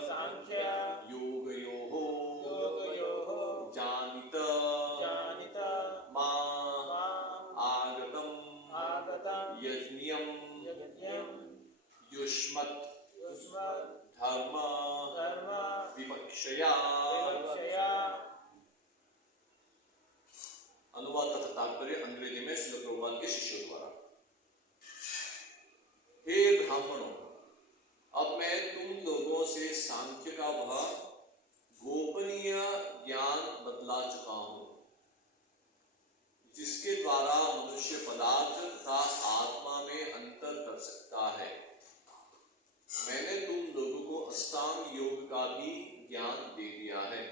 सांख्य योग योः विवक्षया। अनुवाद तथा तात्पर्य अंग्रेजी में श्रील प्रभुपाद के शिष्यों द्वारा। हे ब्राह्मणों, अब मैं तुम लोगों से सांख्य का वह गोपनीय ज्ञान बतला चुका हूं जिसके द्वारा मनुष्य पदार्थ तथा आत्मा में अंतर कर सकता है। मैंने तुम लोगों को अष्टांग योग का भी ज्ञान दे दिया है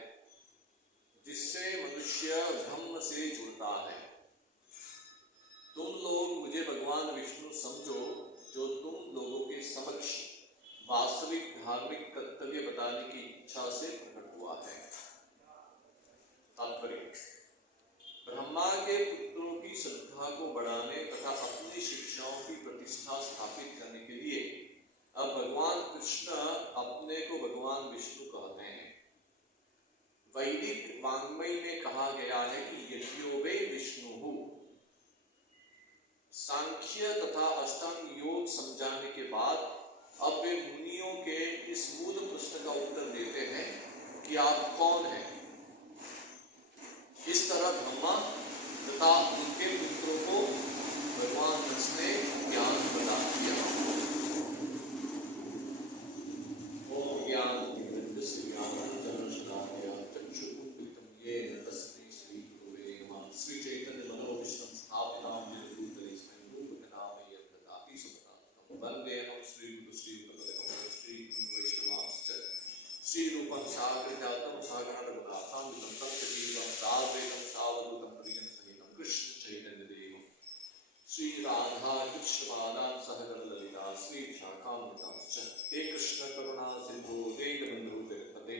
जिससे मनुष्य ब्रह्म से जुड़ता है। तुम लोग मुझे भगवान विष्णु समझो जो तुम लोगों के समक्ष वास्तविक धार्मिक कर्तव्य बताने की इच्छा से प्रकट हुआ है। तात्पर्य: ब्रह्मा के पुत्रों की श्रद्धा को बढ़ाने तथा अपनी शिक्षाओं की प्रतिष्ठा स्थापित करने के लिए अब भगवान कृष्ण अपने को भगवान विष्णु कहते हैं। वैदिक वाङ्मय में कहा गया है कि यज्ञो वे विष्णु। सांख्य तथा अष्टांग योग समझाने के बाद अब वे मुनियों के इस मूल प्रश्न का उत्तर देते हैं कि आप कौन हैं। इस तरह ब्रह्मा तथा उनके पुत्रों को भगवान कृष्ण ने ज्ञान प्रदान किया। ओम ज्ञान श्री चैतन्य मनोविष्णु स्थापितां भूतले स्वयं रूपकदामय्य प्रतापि सुपदां वन्देऽहं श्री गुरु श्री प्रपदकमलं श्री गुरु वैष्णवांश्च श्री रूपं साग्रजातं सागरं रघुनाथान्वितं तत्सजीवं साद्वैतं सावधूतं प्रियं सहितं कृष्ण चैतन्य देवं श्री राधा कृष्ण पादान् सहगण ललिता श्री शाखान्वितांश्च। हे कृष्ण करुणा सिंधु दीनबन्धु जगत्पते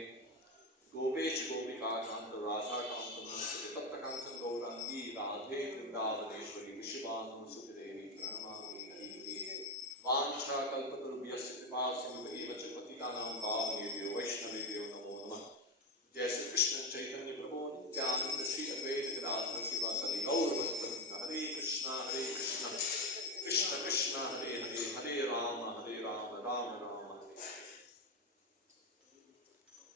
गोपेश गोपिका कांत राधा कांत नमस्ते तप्त कांचन गौरांगी राधे वृंदावनेश्वरी विश्वात्मसुते देवी प्रणमामि हरिप्रिये वाञ्छा कल्पतरुभ्यश्च कृपा सिन्धुभ्येव च पतितानां पावनेभ्यो वैष्णवेभ्यो नमो नमः। जय श्री कृष्ण चैतन्य प्रभु नित्यानंद श्री अद्वैत गदाधर शिवासादि गौर भक्तवृंद। हरे कृष्ण कृष्ण कृष्ण हरे हरे हरे राम राम राम हरे।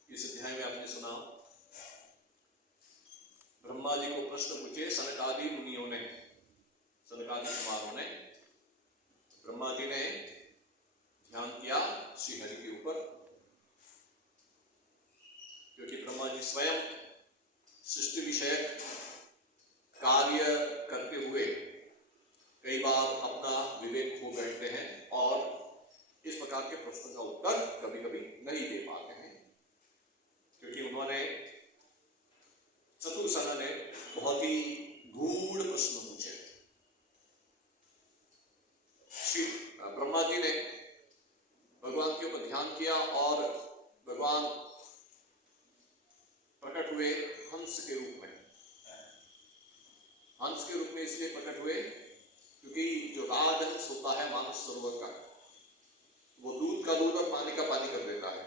इस अध्याय में आपने सुना ब्रह्मा जी को प्रश्न पूछे सनकादि मुनियों ने, सनकादि कुमारों ने। ब्रह्मा जी ने ध्यान किया श्री हरि के ऊपर, क्योंकि ब्रह्मा जी स्वयं सृष्टि विषयक कार्य करते हुए कई बार अपना विवेक खो बैठते हैं और इस प्रकार के प्रश्नों का उत्तर कभी कभी नहीं दे पाते हैं, क्योंकि उन्होंने चतुर्सेन ने बहुत ही गूढ़ प्रश्न पूछे। श्री ब्रह्मा जी ने भगवान के ऊपर ध्यान किया और भगवान प्रकट हुए हंस के रूप में। हंस के रूप में इसलिए प्रकट हुए क्योंकि जो राजहंस होता है मानस सरोवर का, वो दूध का दूध और पानी का पानी कर देता है,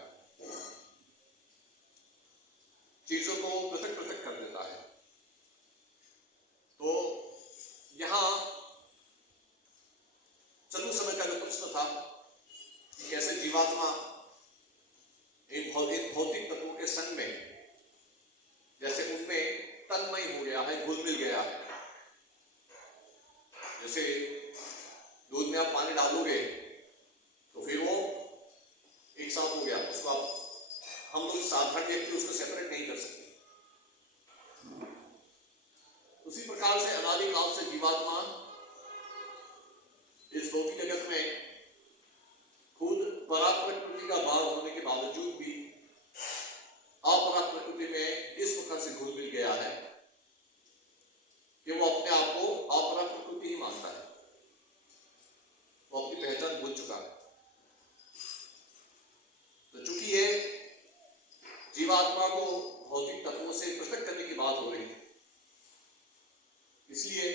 चीजों को पृथक पृथक कर देता है। तो यहां चतुर्सेन का जो प्रश्न था कि कैसे जीवात्मा इन भौतिक तत्वों के संग में जैसे उनमें तन्मय हो गया है, घुल मिल गया है। जैसे दूध में आप पानी डालोगे तो फिर वो एक साथ हो गया, उसको आप हम लोग साधारण व्यक्ति उसको सेपरेट नहीं कर सकते। उसी प्रकार से अनादि काल से जीवात्मा इस भौतिक जगत में खुद पराग प्रकृति का भाव होने के बावजूद भी अपराग प्रकृति में इस प्रकार से घुल मिल गया है कि वो अपने आप को अपराग प्रकृति ही मानता है, वो अपनी पहचान भूल चुका है। तो चूंकि ये जीवात्मा को भौतिक तत्वों से पृथक करने की बात हो रही है, इसलिए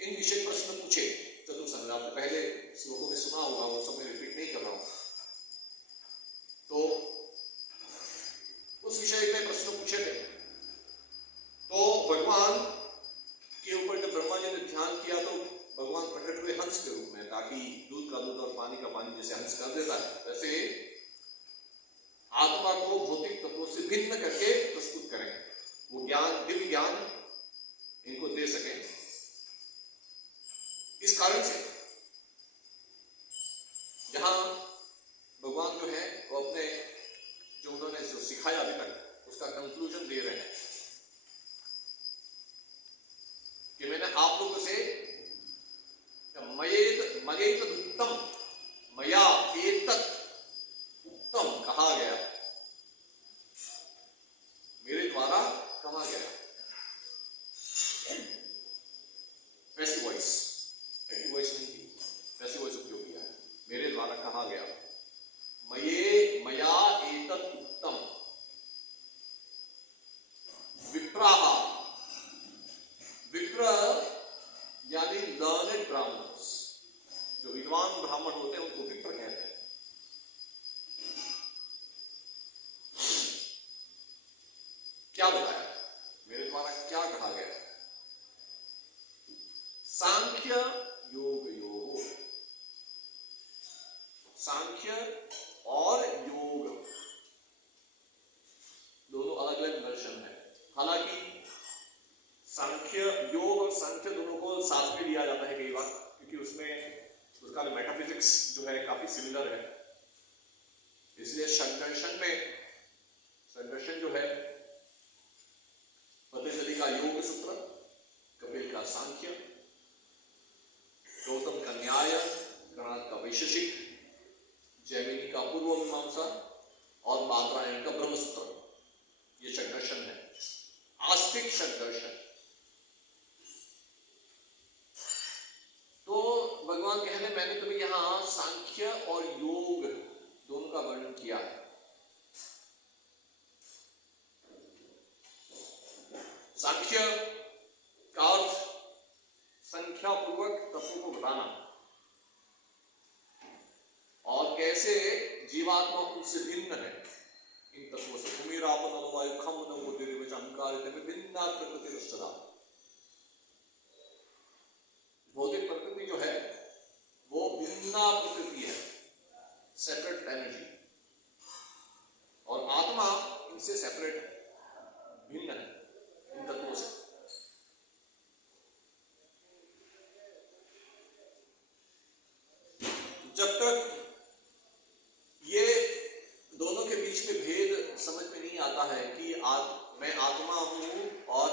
इन विषय प्रश्न पूछे चतुर्सेन। आपने पहले श्लोकों में सुना होगा, वो सब मैं रिपीट नहीं कर रहा हूं। तो उस विषय में प्रश्न पूछे थे। तो भगवान के ऊपर जब ब्रह्मा जी ने ध्यान किया तो भगवान प्रकट हुए हंस के रूप में, ताकि दूध का दूध और पानी का पानी जैसे हंस कर देता है, वैसे आत्मा आत्मा को भौतिक तत्वों से भिन्न करके प्रस्तुत करें, वो ज्ञान, दिव्य ज्ञान इनको दे सकें। इस कारण से जहां भगवान जो है वो अपने जो उन्होंने जो सिखाया अभी तक उसका कंक्लूजन दे रहे हैं कि मैंने आप लोगों से मयेत उत्तम, मया एतत् उत्तम कहा गया, मेरे द्वारा कहा गया। पैसिव वॉइस, एक्टिव वॉइस नहीं की, पैसिव वॉइस उपयोग किया है। मेरे द्वारा कहा गया, मया एतत् उत्तम। विप्राः, विप्र यानी लर्नेड ब्राह्मण्स, जो विद्वान ब्राह्मण होते हैं उनको विप्र कहते हैं। क्या बताया, मेरे द्वारा क्या कहा गया? सांख्य योग, सांख्य और योग दोनों अलग अलग दर्शन है। हालांकि सांख्य योग और सांख्य दोनों को साथ में लिया जाता है कई बार, क्योंकि उसमें उसका मेटाफिजिक्स जो है काफी सिमिलर है। इसलिए षड्दर्शन में, षड्दर्शन जो है पतंजलि का योग सूत्र, कपिल का सांख्य, गौतम का न्याय, कणाद का वैशेषिक, जैमिनी का पूर्व मीमांसा और बादरायण का ब्रह्मसूत्र, ये षड्दर्शन है, आस्तिक षड्दर्शन। तो भगवान कह रहे, मैंने तुम्हें यहां सांख्य और योग दोनों का वर्णन किया है। सांख्य का अर्थ संख्या पूर्वक तत्वों को बताना और कैसे जीवात्मा उनसे भिन्न है इन तत्वों से। भूमिरापन अनुवायु खम नमो दिव्य अहंकार में भिन्ना प्रकृति रष्टदा। भौतिक प्रकृति जो है वो भिन्ना प्रकृति है, सेपरेट एनर्जी, और आत्मा इनसे सेपरेट है, भिन्न है इन तत्वों से। जब तक ये दोनों के बीच में भेद समझ में नहीं आता है कि मैं आत्मा हूं और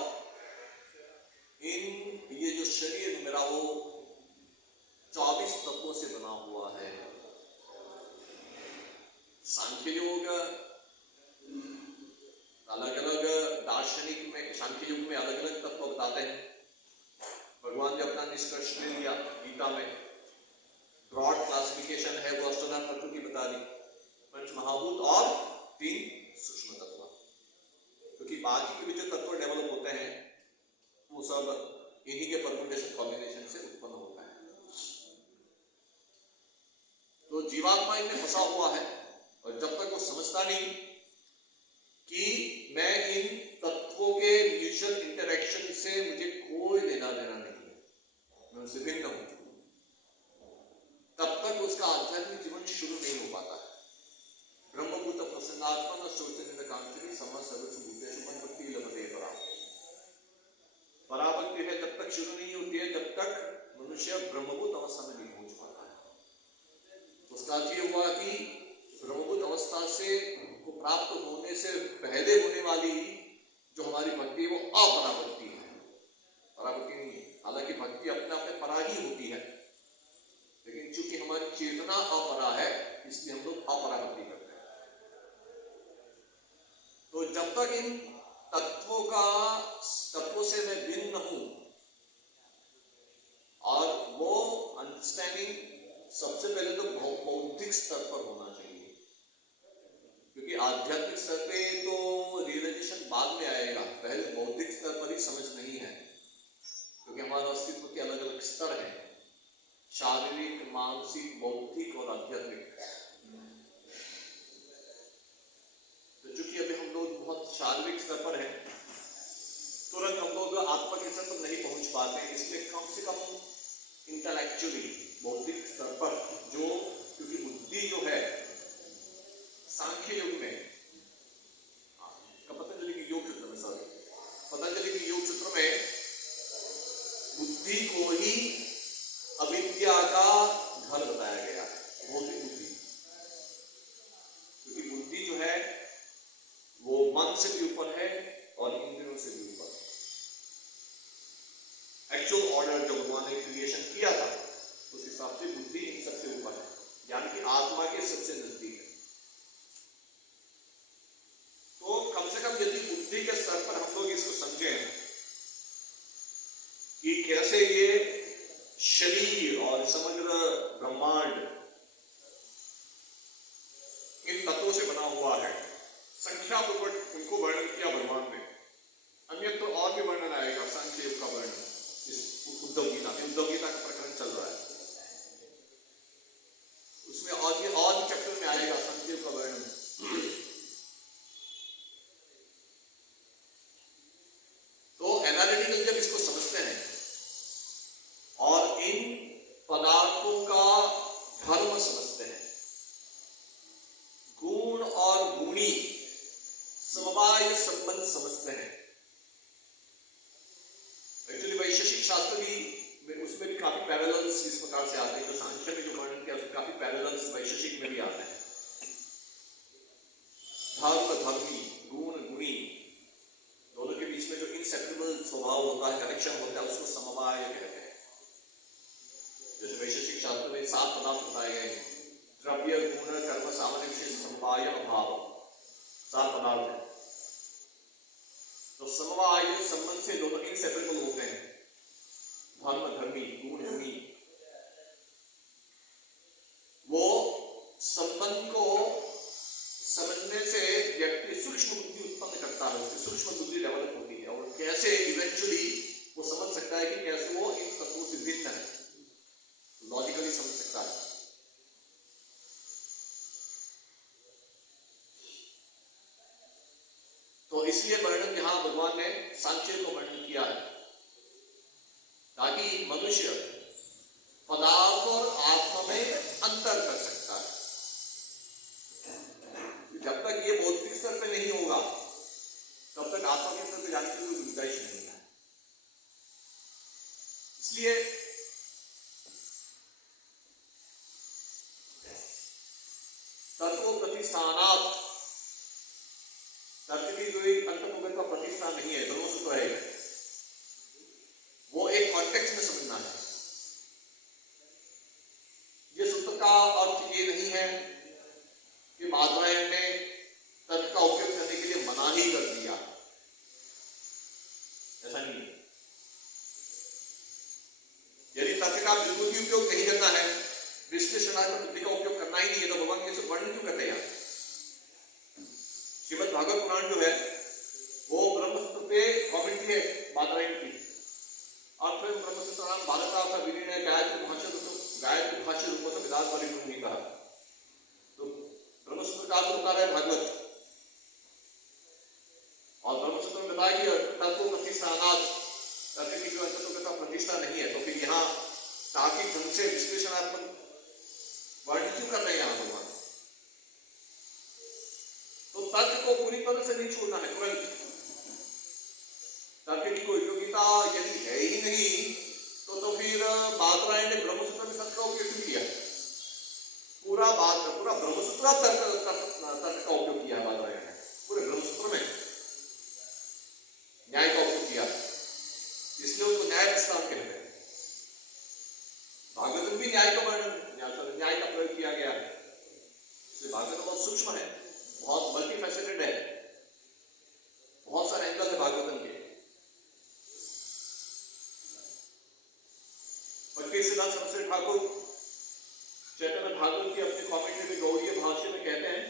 ये जो शरीर मेरा वो 24 तत्वों से बना हुआ है। सांख्य योग अलग अलग दार्शनिक में, सांख्य युग में अलग अलग तत्व बताते हैं। भगवान ने अपना निष्कर्ष ले लिया गीता में, ब्रॉड क्लासिफिकेशन है वो अष्टाधार प्रकृति बता दी, पंच महाभूत और 3 सूक्ष्म तत्व, क्योंकि बाकी के भी जो तत्व डेवलप होते हैं वो सब इन्हीं के परम्यूटेशन कॉम्बिनेशन से उत्पन्न होता है। तो जीवात्मा इनमें फंसा हुआ है, और जब तक वो समझता नहीं कि मैं इन तत्वों के म्यूचुअल इंटरेक्शन से मुझे कोई लेना देना नहीं है, मैं उनसे भिन्न हूं, तब तक उसका आध्यात्मिक जीवन शुरू नहीं हो पाता है। ब्रह्मभूत प्रसन्नात्मा शोचन कांचनी समा सर्वस्व भूतेषु मद्भक्ति लभते परा। पराभक्ति है जब तक शुरू नहीं होती है, जब तक मनुष्य ब्रह्मभूत अवस्था में नहीं पहुंच पाता है। उसका अर्थ ये हुआ कि ब्रह्मभूत अवस्था से को प्राप्त होने से पहले होने वाली जो हमारी भक्ति है वो अपराभक्ति है, पराभक्ति नहीं है। हालांकि भक्ति अपने आप में परा ही होती है, लेकिन चूंकि हमारी चेतना अपरा है इसलिए हम लोग अपराभक्ति करते हैं। तो जब तक इन तत्वों से मैं भिन्न हूं, और वो अंडरस्टैंडिंग सबसे पहले तो बौद्धिक स्तर पर होना चाहिए, क्योंकि आध्यात्मिक स्तर पे तो रियलाइजेशन बाद में आएगा, पहले बौद्धिक स्तर पर ही समझ नहीं है, क्योंकि हमारे अस्तित्व के अलग अलग स्तर हैं, शारीरिक, मानसिक, बौद्धिक और आध्यात्मिक। तो चूंकि अभी हम लोग बहुत शारीरिक स्तर पर हैं, तुरंत हम लोग आत्मा के स्तर पर नहीं पहुंच पाते, इसलिए कम से कम इंटेलेक्चुअली बौद्धिक स्तर पर जो, क्योंकि बुद्धि जो है सांख्य युग में मन से भी ऊपर है और इंद्रियों से भी ऊपर है। एक्चुअल ऑर्डर जो भगवान ने क्रिएशन किया था उस हिसाब से बुद्धि इन सबसे ऊपर है, यानी कि आत्मा के सबसे नजदीक है। तो कम से कम यदि बुद्धि के स्तर पर हम लोग इसको समझें कि कैसे ये शरीर और समग्र ब्रह्मांड इन तत्वों से बना हुआ है, संख्या पूर्वक उनको वर्णन किया भगवान ने। अन्य तो और भी वर्णन आएगा, संक्षेप का वर्णन इस उद्धव गीता का प्रकरण चल रहा है, उसमें और भी चैप्टर में आएगा संक्षेप का वर्णन। तो एनालिटिकल जब इसको समझते हैं और इन पदार्थों का धर्म समझते हैं, गुण और गुणी समवाय संबंध समझते हैं। एक्चुअली वैशेषिक शास्त्र भी उसमें भी काफी पैरेलल्स इस प्रकार से आते हैं, जो सांख्य में जो वर्णन किया उसमें काफी पैरेलल्स वैशेषिक में भी आते हैं। धर्म धर्मी, गुण गुणी, दोनों के बीच में जो इनसेपरेबल स्वभाव होता है, कनेक्शन होता है, उसको समवाय कहते हैं। जैसे वैशेषिक शास्त्र में 7 पदार्थ बताए गए हैं, द्रव्य गुण कर्म सामान्य विशेष समवाय अभाव, 7 पदार्थ हैं। तो समवाय संबंध से दोनों इनसेपरेबल होते हैं, धर्म धर्मी गुण गुणी। वो संबंध को समझने से व्यक्ति सूक्ष्म बुद्धि उत्पन्न करता है, उसकी सूक्ष्म बुद्धि डेवलप होती है और कैसे इवेंचुअली वो समझ सकता है कि कैसे वो इन तत्वों से भिन्न है, लॉजिकली समझ सकता है। तो इसलिए वर्णन यहां भगवान ने सांख्य को वर्णन किया है, ताकि मनुष्य पदार्थ और आत्मा में अंतर कर सकता है। जब तक ये बौद्धिक स्तर पे नहीं होगा तब तक आत्मा के स्तर पे जाने की कोई गुंजाइश नहीं है। इसलिए तत्व प्रतिष्ठानात्, तत्व की कोई अंतर्मुखता का प्रतिष्ठान नहीं है, ब्रह्मसूत्र है, वो एक कॉन्टेक्स्ट में समझना है। ये सूत्र का अर्थ ये नहीं है कि बादरायण ने तर्क का उपयोग करने के लिए मना ही कर दिया, ऐसा नहीं है। यदि तर्क का बिल्कुल भी उपयोग नहीं करना है, विश्लेषणात्मक बुद्धि का उपयोग करना ही नहीं है, तो भगवान ये सब वर्णन क्यों करते हैं? श्रीमद् भागवत पुराण जो है वो ब्रह्मसूत्र पे कमेंट्री है बादरायण की। अर्थ ब्रह्मसूत्र नाम भारतार्थ विनिर्णय गायत्री भाष्य रूपों से विदात वाली नहीं कहा। तो ब्रह्मसूत्र का अर्थ होता है भागवत, और ब्रह्मसूत्र में बताया कि तत्व प्रतिष्ठानात्, तत्व की जो अंतर्मुखता प्रतिष्ठा नहीं है, तो फिर यहाँ तार्किक ढंग से विश्लेषणात्मक वर्णन क्यों कर रहे हैं यहाँ भगवान? तो तर्क को पूरी तरह से नहीं छोड़ना है तुरंत। तर्क की कोई उपयोगिता यदि है ही नहीं तो फिर बादरायण ने ब्रह्मसूत्र में तर्क का उपयोग क्यों किया? पूरा ब्रह्मसूत्र तर्क का उपयोग किया है बादरायण ने, पूरे ब्रह्मसूत्र में न्याय का उपयोग किया, इसलिए उसको न्याय प्रस्ताव कहते हैं। भागवत में भी न्याय का वर्णन, न्याय का प्रयोग किया गया है। इसलिए भागवत बहुत सूक्ष्म है, बहुत मल्टीफैसेटेड है, बहुत सारे एंगल है भागवतम के। भक्ति सिद्धांत सरस्वती ठाकुर चैतन्य भागवत की अपने कमेंट्री में गौड़ीय भाष्य में कहते हैं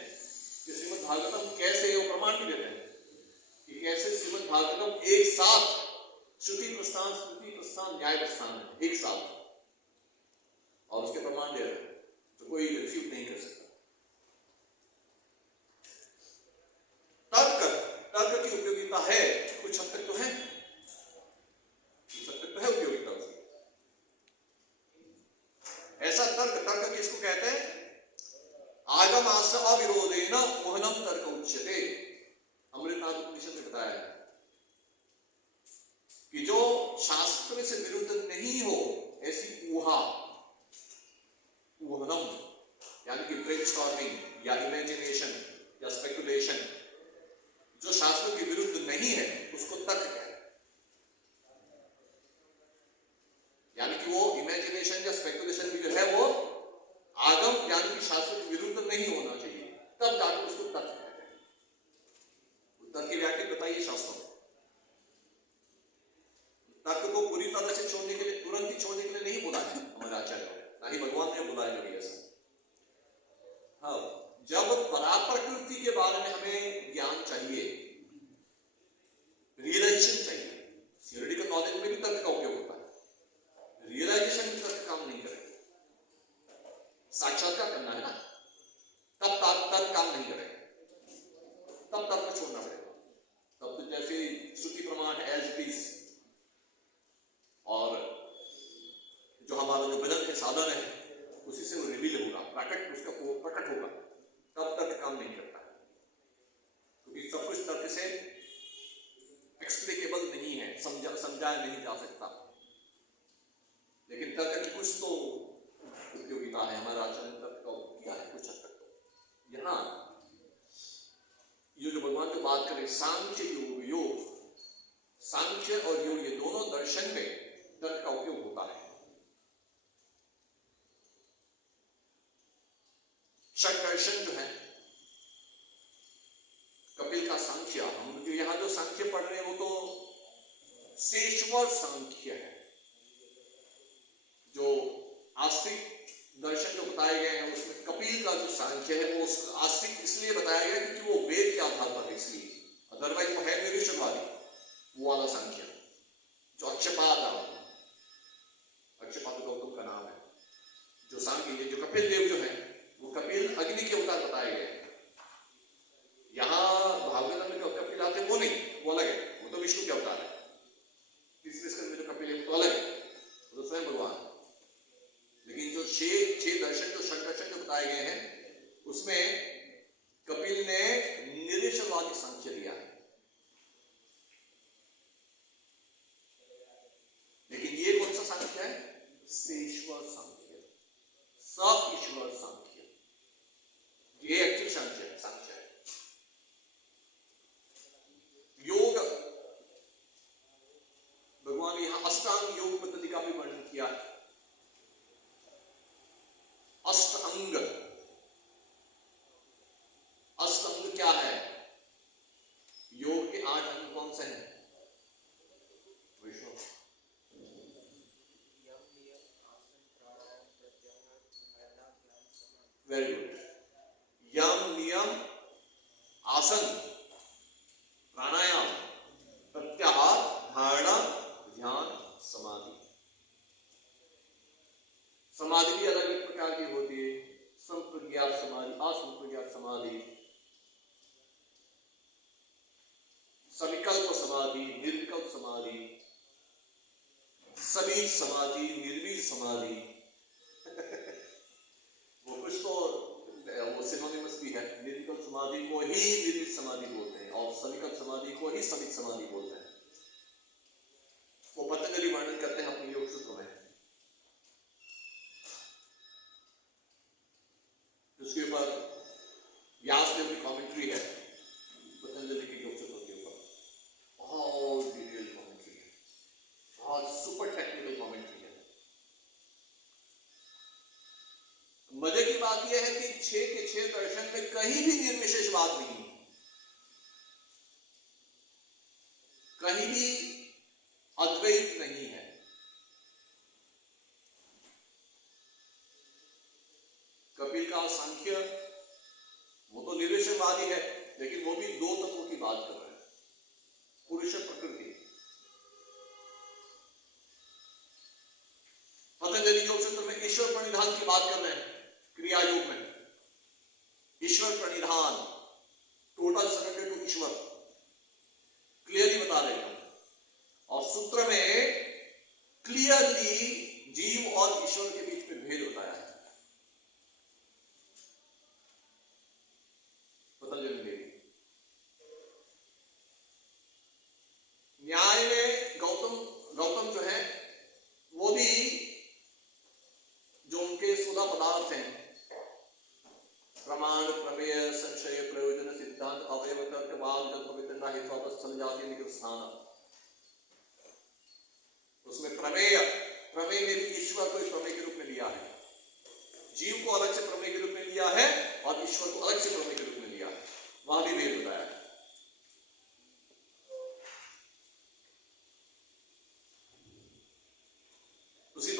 कि श्रीमद् भागवतम कैसे, वो प्रमाण भी देते हैं कि कैसे श्रीमद् भागवतम एक साथ श्रुति प्रस्थान, स्मृति प्रस्थान, न्याय प्रस्थान है, एक साथ, और उसके प्रमाण दे रहे हैं, तो कोई रिफ्यूट नहीं कर सकता। तर्क की उपयोगिता है, कुछ हद तक तो है, उपयोगिता उसकी। ऐसा तर्क किसको कहते हैं? आगमास अविरोधेन मोहनम तर्क उच्यते। अमृतनाथ उपनिषद में बताया है कि जो शास्त्र से विरुद्ध नहीं हो ऐसी ऊहनम, यानी कि ब्रेनस्टॉर्मिंग या इमेजिनेशन या स्पेकुलेशन, जो प्रकृति छोड़ने के लिए नहीं बोला है हमारे आचार्यों ने, ना ही भगवान ने बोला है कभी ऐसा। हाँ, जब पराप्रकृति के बारे में हमें ज्ञान चाहिए, रियलाइजेशन चाहिए, थियोरेटिकल नॉलेज में भी तर्क का उपयोग होता है, रियलाइजेशन में तर्क काम नहीं करेगा, साक्षात्कार करना है ना, तब तर्क काम नहीं करेगा, तब तर्क छोड़ना पड़ेगा। तब तो जैसे श्रुति प्रमाण है एज इट इज, और जो हमारा जो भजन के साधन है उसी से वो रिवील होगा, उसका प्रकट होगा, तब तर्क काम नहीं करता, क्योंकि सब कुछ तर्क से एक्सप्लिकेबल नहीं है, समझाया नहीं जा सकता। लेकिन तर्क की कुछ तो उपयोगिता है, हमारा आचार्य ने तर्क का उपयोग किया है कुछ हद तक। तो यहाँ ये जो भगवान जो बात करें सांख्य योग, सांख्य और योग ये दोनों दर्शन में तर्क का उपयोग होता है। षट दर्शन जो है, कपिल का सांख्य, हम जो यहाँ जो सांख्य पढ़ रहे हैं वो तो शेषवर सांख्य है। जो आस्तिक दर्शन जो बताए गए हैं उसमें कपिल का जो सांख्य है वो आस्तिक इसलिए बताया गया क्योंकि वो वेद के आधार पर है, इसलिए। अदरवाइज वो है निरीक्षणवादी, वो वाला सांख्य जो अक्षपाद गौतम का नाम है, जो सांख्य जो कपिल देव जो है वो कपिल अग्नि के अवतार बताए गए हैं। यहाँ भागवत में जो कपिल आते वो नहीं, वो अलग है, वो तो विष्णु के अवतार है। तीसरे स्कंद में जो कपिल है वो तो अलग है, वो तो स्वयं भगवान। लेकिन जो छह दर्शन जो षट दर्शन जो बताए गए हैं उसमें कपिल ने निरीक्षणवादी सांख्य दिया है। लेकिन ये कौन सा सांख्य है? शेषवर सांख्य, स-ईश्वर सांख्य, ये एक्चुअल सांख्य है। योग, भगवान ने यहां अष्टांग योग पद्धति का भी वर्णन किया है। अष्टांग, अष्टांग क्या है? योग के 8 अंग कौन से हैं? Vishnu, very good. यम, नियम, आसन, प्राणायाम, प्रत्याहार, धारणा, ध्यान, समाधि। समाधि भी अलग अलग प्रकार की होती है, संप्रज्ञात समाधि, असंप्रज्ञात समाधि, सविकल्प समाधि, निर्विकल्प समाधि, सबीज समाधि, निर्बीज समाधि। वो कुछ तो वो सिनोनिमस भी है। निर्विकल्प समाधि को ही निर्बीज समाधि बोलते हैं और सविकल्प समाधि को ही सबीज समाधि बोलते हैं। वो पतंजलि वर्णन करते हैं अपने योग सूत्र में। उसके ऊपर व्यासदेव की कमेंट्री है पतंजलि के योग सूत्र के ऊपर, बहुत डिटेल कमेंट्री है, बहुत सुपर टेक्निकल कमेंट्री है। मजे की बात यह है कि 6 के 6 दर्शन में कहीं भी निर्विशेषवाद नहीं है, कहीं भी अद्वैत नहीं है। कपिल का सांख्य वो तो निरीक्षणवादी है, लेकिन वो भी 2 तत्वों की बात कर रहे हैं, पुरुष प्रकृति। पतंजलि योग सूत्र में ईश्वर प्रणिधान की बात कर रहे हैं। क्रिया योग में ईश्वर प्रणिधान, टोटल सरेंडर टू ईश्वर, क्लियरली बता रहे हैं। और सूत्र में क्लियरली जीव और ईश्वर के बीच में भेद बताया है। पतंजलि देवी न्याय में गौतम जो है वो भी जो उनके 16 पदार्थ हैं, प्रमाण, प्रमेय, संशय, प्रयोजन, सिद्धांत, अवयव, तर्क, वाद, पवित्रता, हेतुस्थल, जाति, निकट, स्थान, उसमें प्रमेय में भी ईश्वर को प्रमेय के रूप में लिया है, जीव को अलग से प्रमेय के रूप में लिया है और ईश्वर को अलग से प्रमेय के रूप में लिया है। वहां भी भेद बताया है। उसी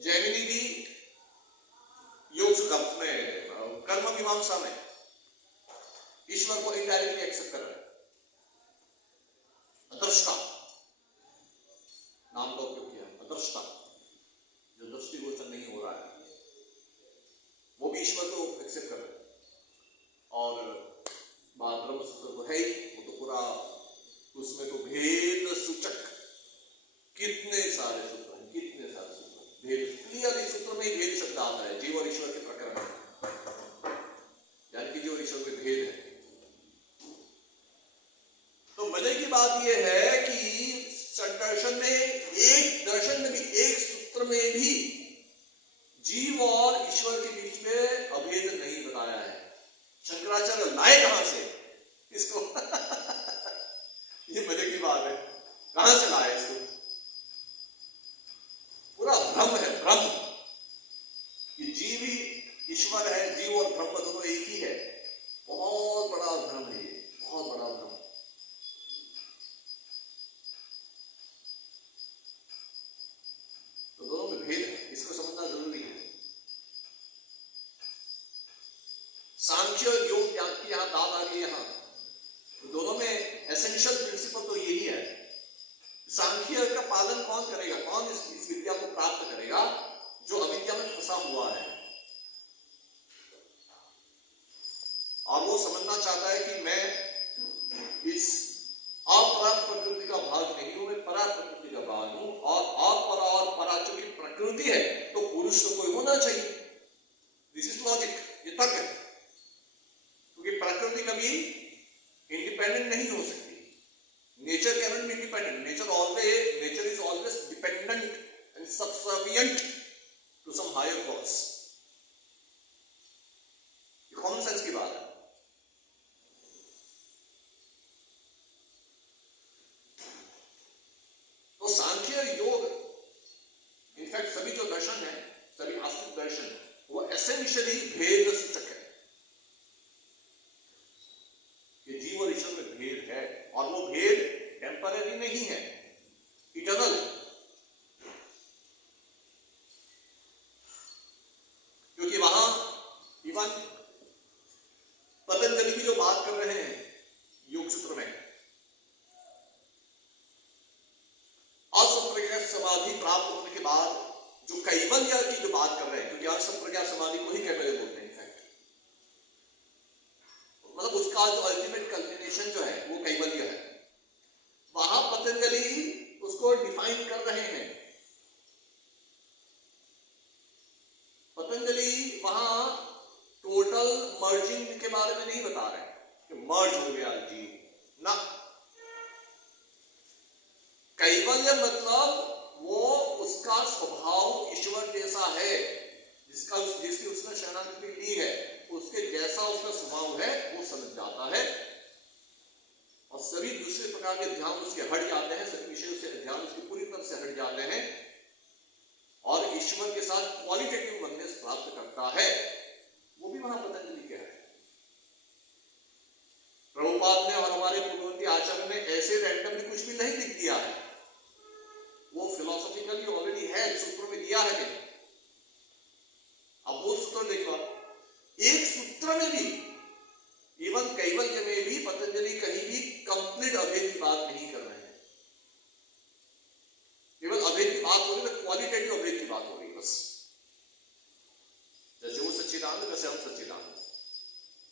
जैमिनी भी योग में कर्म मीमांसा में ईश्वर को इनडायरेक्टली एक्सेप्ट कर रहे हैं। अदृष्टा नाम का उपयोग किया, अदृष्टा, जो दृष्टिगोचर नहीं हो रहा है, वो भी ईश्वर को एक्सेप्ट कर रहे हैं। और बात ब्रह्म सूत्र तो है ही, वो तो पूरा, उसमें तो भेद सूचक कितने सारे सूत्र हैं, कितने सारे सूत्र, भेद क्लियर, इस सूत्र में ही भेद शब्द आता है, जीव और ईश्वर के प्रकरण में, यानी कि जीव और ईश्वर में भेद है। तो मजे की बात यह है कि दर्शन में, एक दर्शन में भी, एक सूत्र में भी जीव और ईश्वर के बीच में अभेद नहीं बताया है। शंकराचार्य लाए कहां से इसको? ये मजे की बात है, कहां से लाए इसको? पूरा भ्रम है, भ्रम। ये जीव ही ईश्वर है, जीव और ब्रह्म दोनों एक ही है। बहुत बड़ा भ्रम है ये, बहुत बड़ा भ्रम। तो दोनों में भेद है, इसको समझना जरूरी है। सांख्य योग की यहां बात आ गई, यहां तो दोनों में एसेंशियल प्रिंसिपल तो यही है। सांख्य का पालन कौन करेगा? कौन इस विद्या को प्राप्त करेगा? जो अविद्या में फंसा हुआ है और वो समझना चाहता है कि मैं इस अपरा प्रकृति का भाग नहीं हूं, मैं परा प्रकृति का भाग हूं, और अपरा और परा जो की प्रकृति है तो पुरुष तो कोई होना चाहिए। दिस इज लॉजिक, ये तर्क है, क्योंकि प्रकृति कभी इंडिपेंडेंट नहीं हो सकती। Nature cannot be independent, nature is always dependent and subservient to some higher cause. ये कॉमन सेंस की बात है। तो सांख्य योग, इनफैक्ट सभी जो दर्शन है, सभी आस्तिक दर्शन, वो एसेंशियली भेद सूचक है कि जीव और ईश्वर में भेद है, और वो भेद टेम्पररी नहीं है, इटर्नल है। क्योंकि वहां इवन पतंजलि भी जो बात कर रहे हैं योग सूत्र में, असंप्रज्ञात समाधि प्राप्त होने के बाद जो कैवल्य की जो बात कर रहे हैं, क्योंकि असंप्रज्ञात समाधि को ही कैवल्य बोलते हैं इनफैक्ट, मतलब उसका जो अल्टीमेट कल्मिनेशन जो है वो कैवल्य है। वहां पतंजलि उसको डिफाइन कर रहे हैं। पतंजलि वहां टोटल मर्जिंग के बारे में नहीं बता रहे कि मर्ज हो गया जीव ना। कैवल्य मतलब वो उसका स्वभाव ईश्वर जैसा है, जिसकी उसने शरणागति ली है, उसके जैसा उसका स्वभाव है वो समझ जाता है, और सभी दूसरे प्रकार के ध्यान उसके हट जाते हैं, सभी विषयों से ध्यान उसकी पूरी तरह से हट जाते हैं, और ईश्वर के साथ क्वालिटेटिव वननेस प्राप्त करता है। वो भी वहां पतंजलि क्या है। प्रभुपाद ने और हमारे पूर्ववर्ती आचार्य ने ऐसे रैंडमली कुछ भी नहीं लिख दिया है, वो फिलोसॉफिकली ऑलरेडी है, सूत्र में दिया है नहीं। अब वो सूत्र देखो, एक सूत्र में भी, इवन कैवल्य में भी पतंजलि कहीं भी कंप्लीट अभेद की बात नहीं कर रहे हैं। केवल अभेद की बात हो रही है, क्वालिटेटिव अभेद की बात हो रही है बस। जैसे वो सच्चिदानंद, वैसे हम सच्चिदानंद,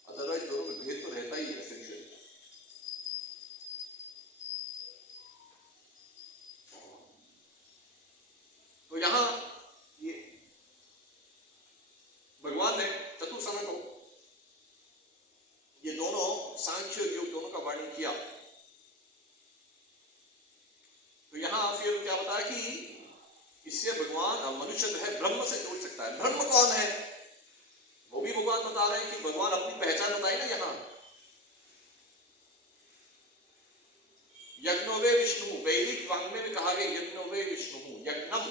अदरवाइज दोनों में भेद तो रहता ही है एसेंशियल। तो यहां ये भगवान ने चतुर्समय को, ये दोनों सांख्य योग दोनों का वर्णन किया। तो यहां फिर क्या बताया कि इससे भगवान, मनुष्य जो है ब्रह्म से जुड़ सकता है। ब्रह्म कौन है वो भी भगवान बता रहे हैं कि भगवान अपनी पहचान बताई ना। यहां यज्ञोवे विष्णु, वैदिक वांग्मय में कहा गया यज्ञोवे विष्णु, यज्ञम।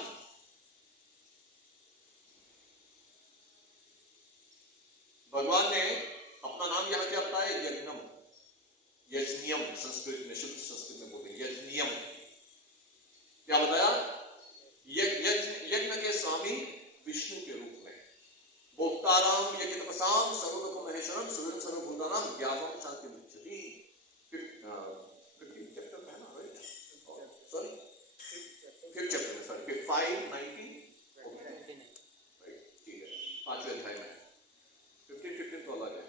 भगवान ने अपना नाम यहां क्या बताया? यज्ञम, यज्ञियम, संस्कृत में, शुद्ध संस्कृत में बोलते यज्ञियम। क्या बताया? यज्ञ के स्वामी क्षणम सुगम सर्वभूतानां ज्ञापकं शांति मुच्यति। 15 चैप्टर में है ना, राइट? सॉरी 5th चैप्टर में, सॉरी 5:19 ठीक है, 5वें अध्याय में 15 तो अलग है।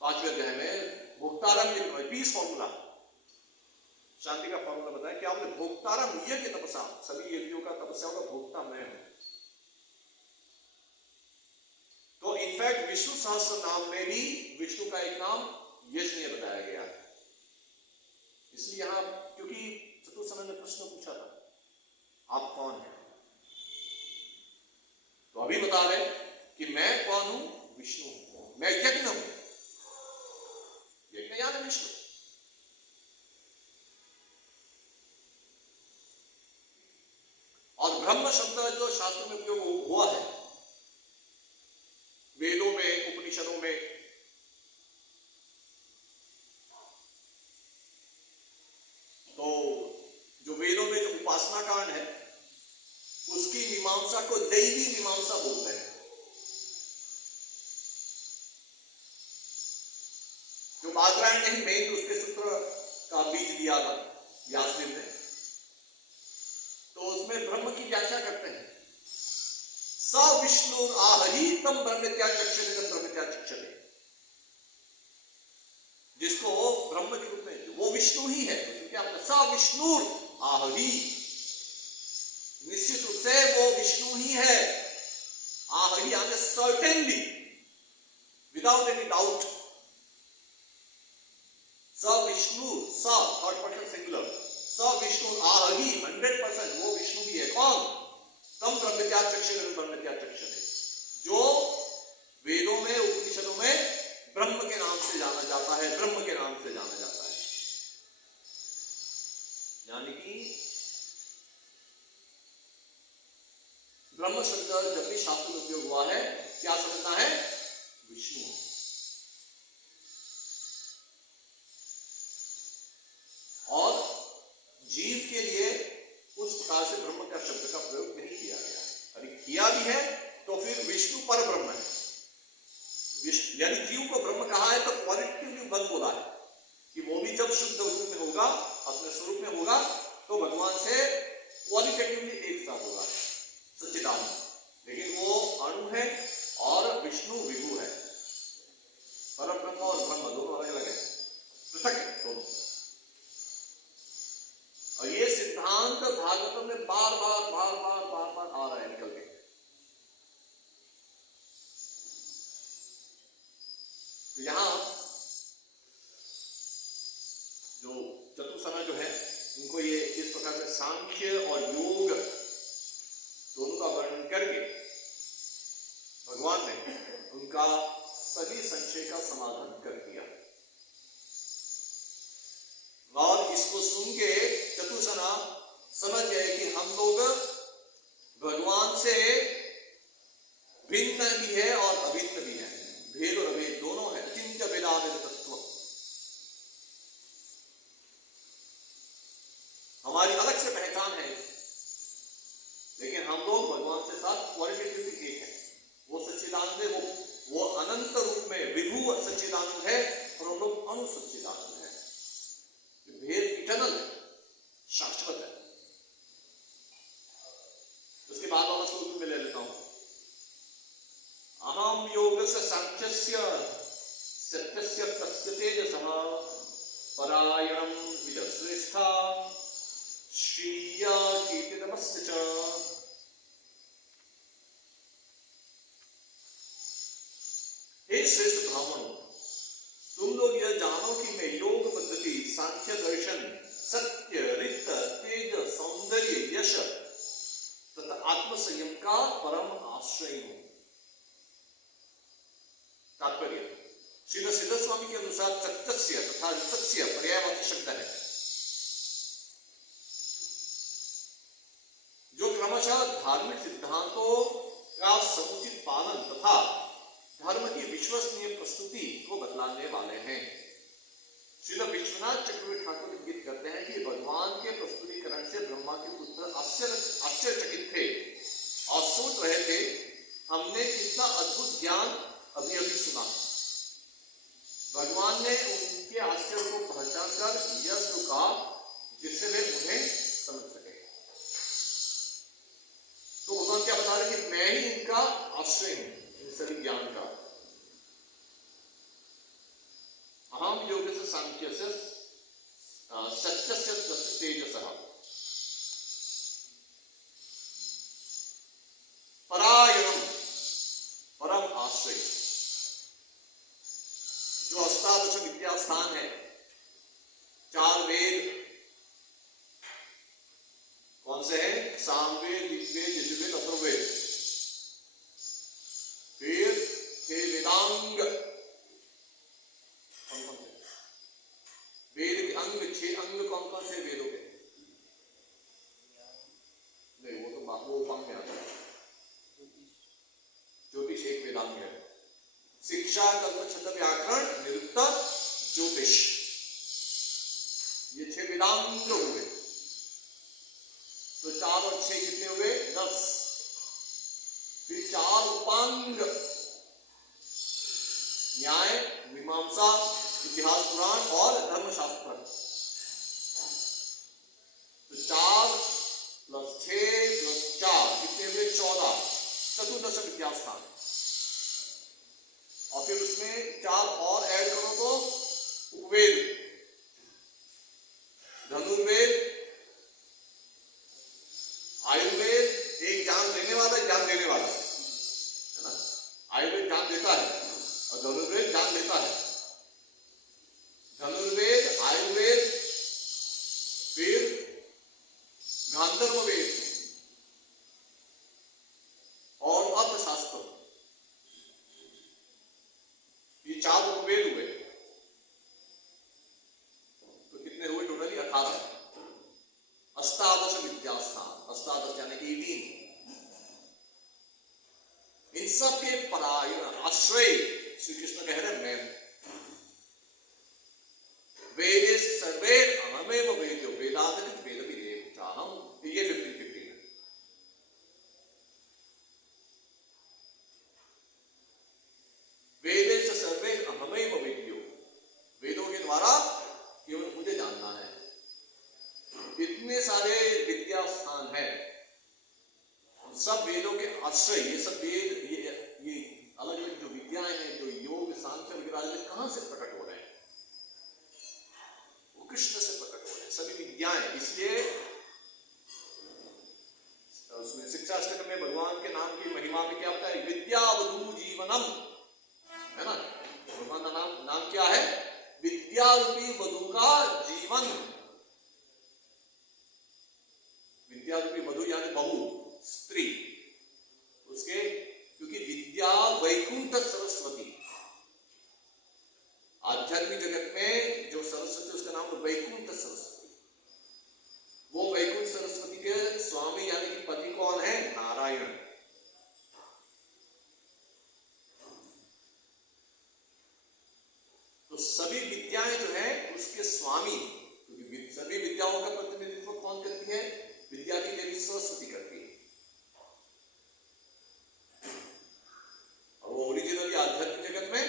5वें अध्याय में भोक्तारम यज्ञ, पीस फॉर्मूला, शांति का फॉर्मूला बताया कि आपने भोक्तारम यज्ञ तपसा, सभी यज्ञों का तपस्याओं का भोक्ता मैं हूं। तो इनफैक्ट विष्णु सहस्त्र नाम में भी विष्णु का एक नाम यज्ञ बताया गया है। इसलिए यहां, क्योंकि चतुर्सनन ने प्रश्न पूछा था आप कौन हैं, तो अभी बता रहे कि मैं कौन हूं, विष्णु हूं, मैं यज्ञ हूं। यज्ञ यानी विष्णु। और ब्रह्म शब्द जो शास्त्र में उपयोग हुआ है, वेदों में, उपनिषदों में, तो जो वेदों में जो उपासना कांड है उसकी मीमांसा को दैवी मीमांसा बोलते हैं। जो बादरायण ने ही मेन उसके सूत्र का बीज दिया था व्यासदेव ने, तो उसमें ब्रह्म की व्याख्या करते हैं, स विष्णु आहरी तम ब्रह्मत्याचक्षते तम ब्रह्मत्याचक्षते। जिसको ब्रह्म के रूप में, वो विष्णु ही है, तो क्या स विष्णु आहरी, निश्चित रूप से वो विष्णु ही है। आहरी यानी सर्टेनली, विदाउट एनी डाउट। स विष्णु, स थर्ड पर्सन सिंगुलर, स विष्णु आहरी 100% वो विष्णु भी है। कौन? तम ब्रह्मत्याचक्षते ब्रह्मत्याचक्षते, जो वेदों में, उपनिषदों में ब्रह्म के नाम से जाना जाता है, ब्रह्म के नाम से जाना जाता है। यानी कि ब्रह्म शब्द जब भी शास्त्र में उपयोग हुआ है, क्या समझना है? विष्णु। और जीव के लिए उस प्रकार से ब्रह्म का शब्द का प्रयोग नहीं किया गया है। अरे किया भी है तो फिर विष्णु पर ब्रह्म है, यानी जीव को ब्रह्म कहा है तो क्वालिटेटिवली बंद बोला है कि वो भी जब शुद्ध रूप में होगा, अपने स्वरूप में होगा, तो भगवान से क्वालिटेटिवली एक साथ होगा, सच्चिदानंद। लेकिन वो अणु है और विष्णु विभु है। पर ब्रह्म और ब्रह्म दोनों अलग अलग है, पृथक है दोनों। और ये सिद्धांत भागवतम में बार बार बार बार बार बार आ रहा है निकल के। तो यहां जो चतुर्सना जो है, उनको ये इस प्रकार से सांख्य और योग दोनों का वर्णन करके भगवान ने उनका सभी संशय का समाधान कर दिया। और इसको सुन के चतुर्सना समझ गए कि हम लोग भगवान से भिन्न भी है और अभिन्न भी है, भेद और अभेद दोनों है, अचिंत्य भेदाभेद तत्व। हमारी अलग से पहचान है, लेकिन हम लोग भगवान से साथ क्वालिटेटिवली एक है। वो सच्चिदानंद है, वो अनंत रूप में विभु सच्चिदानंद है, और हम लोग अणु सच्चिदानंद है। भेद इटर्नल है, शाश्वत है। उसके बाद वाला सूत्र में ले लेता हूं, अहम योगस्य सांख्यस्य सत्यस्य तस्य तेजसः परायणं विदश्रेष्ठा श्रिया कीर्तितमस्य च। हे श्रेष्ठ ब्राह्मणों, तुम लोग यह जानो कि मैं योग पद्धति, सांख्य दर्शन, सत्य, रित, तेज, सौंदर्य, यश तथा आत्म संयम का परम आश्रय हूं। तात्पर्य, श्रील सिद्ध स्वामी के अनुसार सत्यस्य तथा रितस्य पर्यायवाची शब्द है, जो क्रमशः धार्मिक सिद्धांतों का समुचित पालन तथा धर्म की विश्वसनीय प्रस्तुति को बतलाने वाले हैं। श्रील विश्वनाथ चक्रवर्ती ठाकुर इंगित करते हैं कि भगवान के प्रस्तुतिकरण से ब्रह्मा के पुत्र आश्चर्यचकित थे और सोच रहे थे, हमने कितना अद्भुत ज्ञान अभी अभी सुना। भगवान ने उनके आश्चर्य को पहचान कर यह श्लोक कहा जिससे वे उन्हें समझ सके। तो भगवान क्या बता रहे कि मैं ही इनका आश्रय हूं, इन सभी ज्ञान का। अहम योग से सांख्य से सत्य से तेजसः परायणम, परम आश्रय, जो अष्टादश विद्या स्थान है, 4 वेद कौन से हैं? सामवेद, ऋग्वेद, यजुर्वेद, अथर्ववेद। फिर 6 वेदांग, कौन कौन से? वेद के अंग, 6 अंग कौन कौन से वेदों के? नहीं, वो तो वो पंग में आता है। ज्योतिष एक वेदांग है। शिक्षा, कल्प, छंद, व्याकरण, निरुक्त, ज्योतिष, ये 6 वेदांग हुए। तो 4 और 6 कितने हुए? 10। फिर 4 उपांग, न्याय, मीमांसा, इतिहास, पुराण और धर्मशास्त्र। तो 4 + 6 + 4 कितने हुए? 14। चतुर्दश विद्या स्थान। और फिर उसमें 4 और ऐड करो तो उपवेद, धनुर्वेद, आयुर्वेद, एक ज्ञान देने वाला, ज्ञान देने वाला है ना। आयुर्वेद ज्ञान देता है और धनुर्वेद ज्ञान देता है। धनुर्वेद, आयुर्वेद, फिर गांधर्ववेद और अर्थशास्त्र, ये 4 उपवेद हुए। तो कितने हुए टोटली? 18। अष्टादश विद्या स्थान, अष्टादश यानी कि 18। इन सब के परायण आश्रय श्री कृष्ण कह रहे मैं। वेद सर्वे अहमेव वेद्यो वेदांत वेद विदेव चाहम, ये 50-50 है। वेद सर्वे अहमेव वेद्यो, वेदों के द्वारा केवल मुझे जानना है। इतने सारे विद्या स्थान है, सब वेदों के आश्रय। ये सब वेद, ये अलग अलग जो विद्याएं हैं, जो योग, सांख्य वगैरह में कहां से प्रकट हो रहे हैं? वो कृष्ण से प्रकट हो रहे हैं सभी विद्याएं। इसलिए उसमें शिक्षाष्टक में भगवान के नाम की महिमा में क्या होता है? विद्यावधू जीवनम, है ना। भगवान का नाम क्या है? विद्या रूपी वधू का जीवन। विद्या रूपी वधू यानी बहू, स्त्री, उसके, क्योंकि विद्या वैकुंठ सरस्वती, आध्यात्मिक जगत में जो सरस्वती, उसका नाम वैकुंठ सरस्वती। वो वैकुंठ सरस्वती के स्वामी यानी कि पति कौन है? नारायण। तो सभी विद्याएं जो है उसके स्वामी, क्योंकि सभी विद्याओं का प्रतिनिधित्व कौन करती है? विद्या की देवी सरस्वती करती है। और वो ओरिजिनली आध्यात्मिक जगत में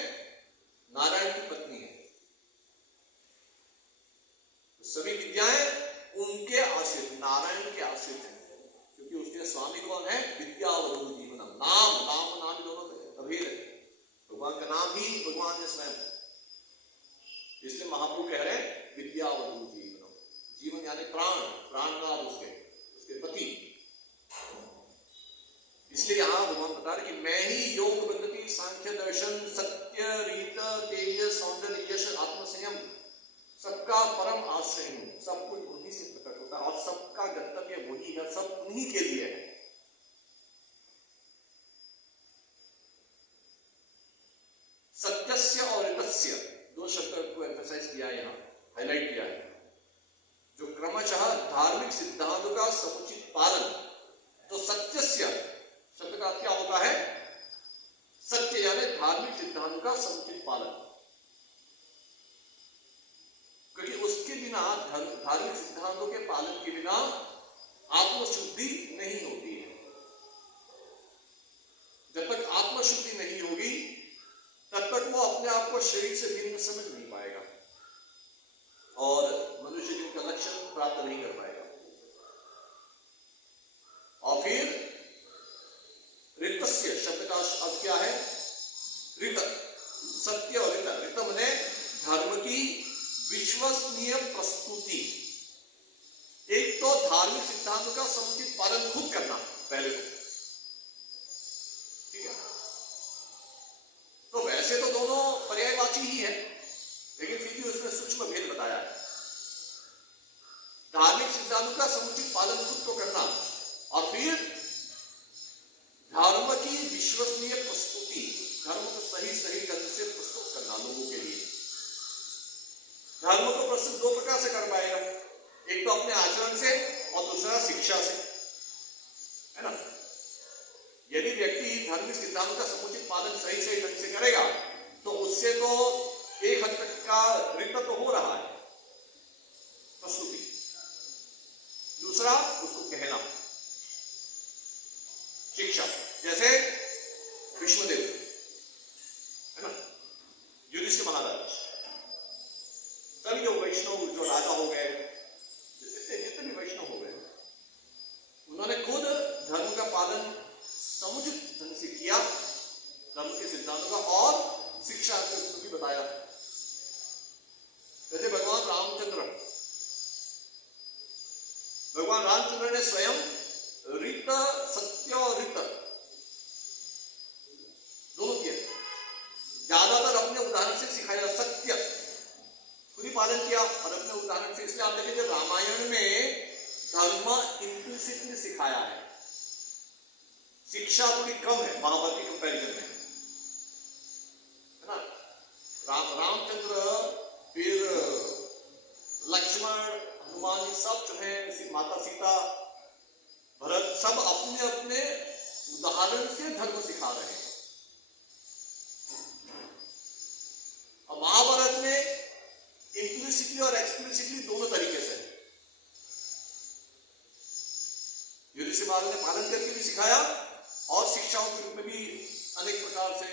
नारायण की पत्नी है। तो सभी विद्याएं उनके आश्रित, नारायण के आश्रित हैं, क्योंकि उसके स्वामी कौन है? विद्यावधू जीवनम। नाम दोनों अभेद है। भगवान का नाम ही भगवान ने स्वयं, इसलिए महाप्रभु कह रहे हैं विद्यावधू जीवनम। जीवन यानी प्राण, प्राणनाथ उसके पति। इसलिए यहां भगवान बता रहे कि मैं ही योग पद्धति, सांख्य, दर्शन, सत्य, रीत, तेज, सौंदर्य, यश, आत्मसंयम, सबका परम आश्रय हूं। सब कुछ उन्हीं से प्रकट होता है और सबका गंतव्य वही है, सब उन्हीं के लिए है। सत्यस्य और ऋतस्य, 2 शब्द को एम्फसाइज किया है, यहां हाईलाइट किया है, जो क्रमशः धार्मिक सिद्धांतों का समुचित पालन। तो सत्यस्य शब्द का क्या होता है? सत्य यानी धार्मिक सिद्धांतों का समुचित पालन, क्योंकि उसके बिना, धार्मिक सिद्धांतों के पालन के बिना आत्मशुद्धि नहीं होती है। जब तक आत्मशुद्धि नहीं होगी तब तक वो अपने आप को शरीर से भिन्न समझ नहीं पाएगा और मनुष्य जीवन का लक्ष्य प्राप्त नहीं कर पाएगा। और फिर ऋतस्य शब्द का अर्थ क्या है? ऋत, सत्य और ऋत। ऋत माने धर्म की विश्वसनीय प्रस्तुति। एक तो धार्मिक सिद्धांतों का समुचित पालन खुद करना पहले तो, ठीक है। तो वैसे तो दोनों पर्यायवाची ही है, लेकिन फिर भी उसमें सूक्ष्म भेद बताया है। धार्मिक सिद्धांतों का समुचित पालन खुद को करना और फिर धर्म की विश्वसनीय प्रस्तुति, धर्म को सही ढंग से प्रस्तुत करना लोगों के लिए। धर्म को प्रस्तुत दो प्रकार से कर पाएगा, एक तो अपने आचरण से और दूसरा शिक्षा से, है ना। यदि व्यक्ति धार्मिक सिद्धांत का समुचित पालन सही ढंग से करेगा तो उससे तो एक हद तक का ऋत तो हो रहा है, प्रस्तुति। दूसरा उसको कहना, शिक्षा। जैसे विष्णुदेव, है ना, युधिष्ठिर महाराज, सभी जो वैष्णव जो राजा हो गए, जितने भी वैष्णव हो गए, उन्होंने खुद धर्म का पालन समुचित ढंग से किया, धर्म के सिद्धांतों का और शिक्षा को भी बताया। जैसे भगवान रामचंद्र ने स्वयं ऋत, सत्य और ऋत दोनों किए। ज्यादातर अपने उदाहरण से सिखाया, सत्य खुद ही पालन किया और अपने उदाहरण से। इसलिए आप देखेंगे रामायण में धर्म इम्प्लिसिटली सिखाया है, शिक्षा थोड़ी कम है महाभारत के कंपैरिजन में, है ना। रामचंद्र, फिर लक्ष्मण, हनुमान, सब जो है, माता सीता, भरत, सब अपने अपने उदाहरण से धर्म सिखा रहे हैं। और महाभारत में इम्प्लिसिटली और एक्सप्लिसिटली दोनों तरीके से, युधिष्ठिर महाराज ने पालन करके भी सिखाया और शिक्षाओं के रूप में भी अनेक प्रकार से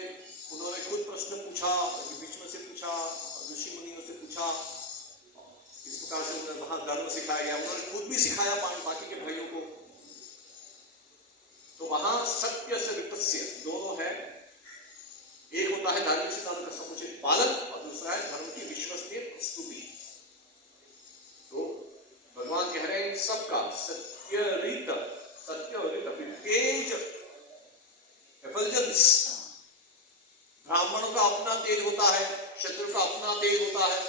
उन्होंने खुद प्रश्न पूछा, भीष्म से पूछा, ऋषि मुनियों से पूछा, इस प्रकार से उन्होंने वहां धर्म सिखाया गया। उन्होंने खुद भी सिखाया बाकी के भाइयों को। तो वहां सत्य से ऋतस्य दोनों है, एक होता है धार्मिक सिद्धांत का समुचित पालन और दूसरा है धर्म की विश्वसनीय प्रस्तुति। तो भगवान कह रहे हैं सबका सत्य ऋत, सत्य और ऋत, फिर तेज, एफल्जेंस। ब्राह्मणों का अपना तेज होता है, क्षत्रिय का अपना तेज होता है,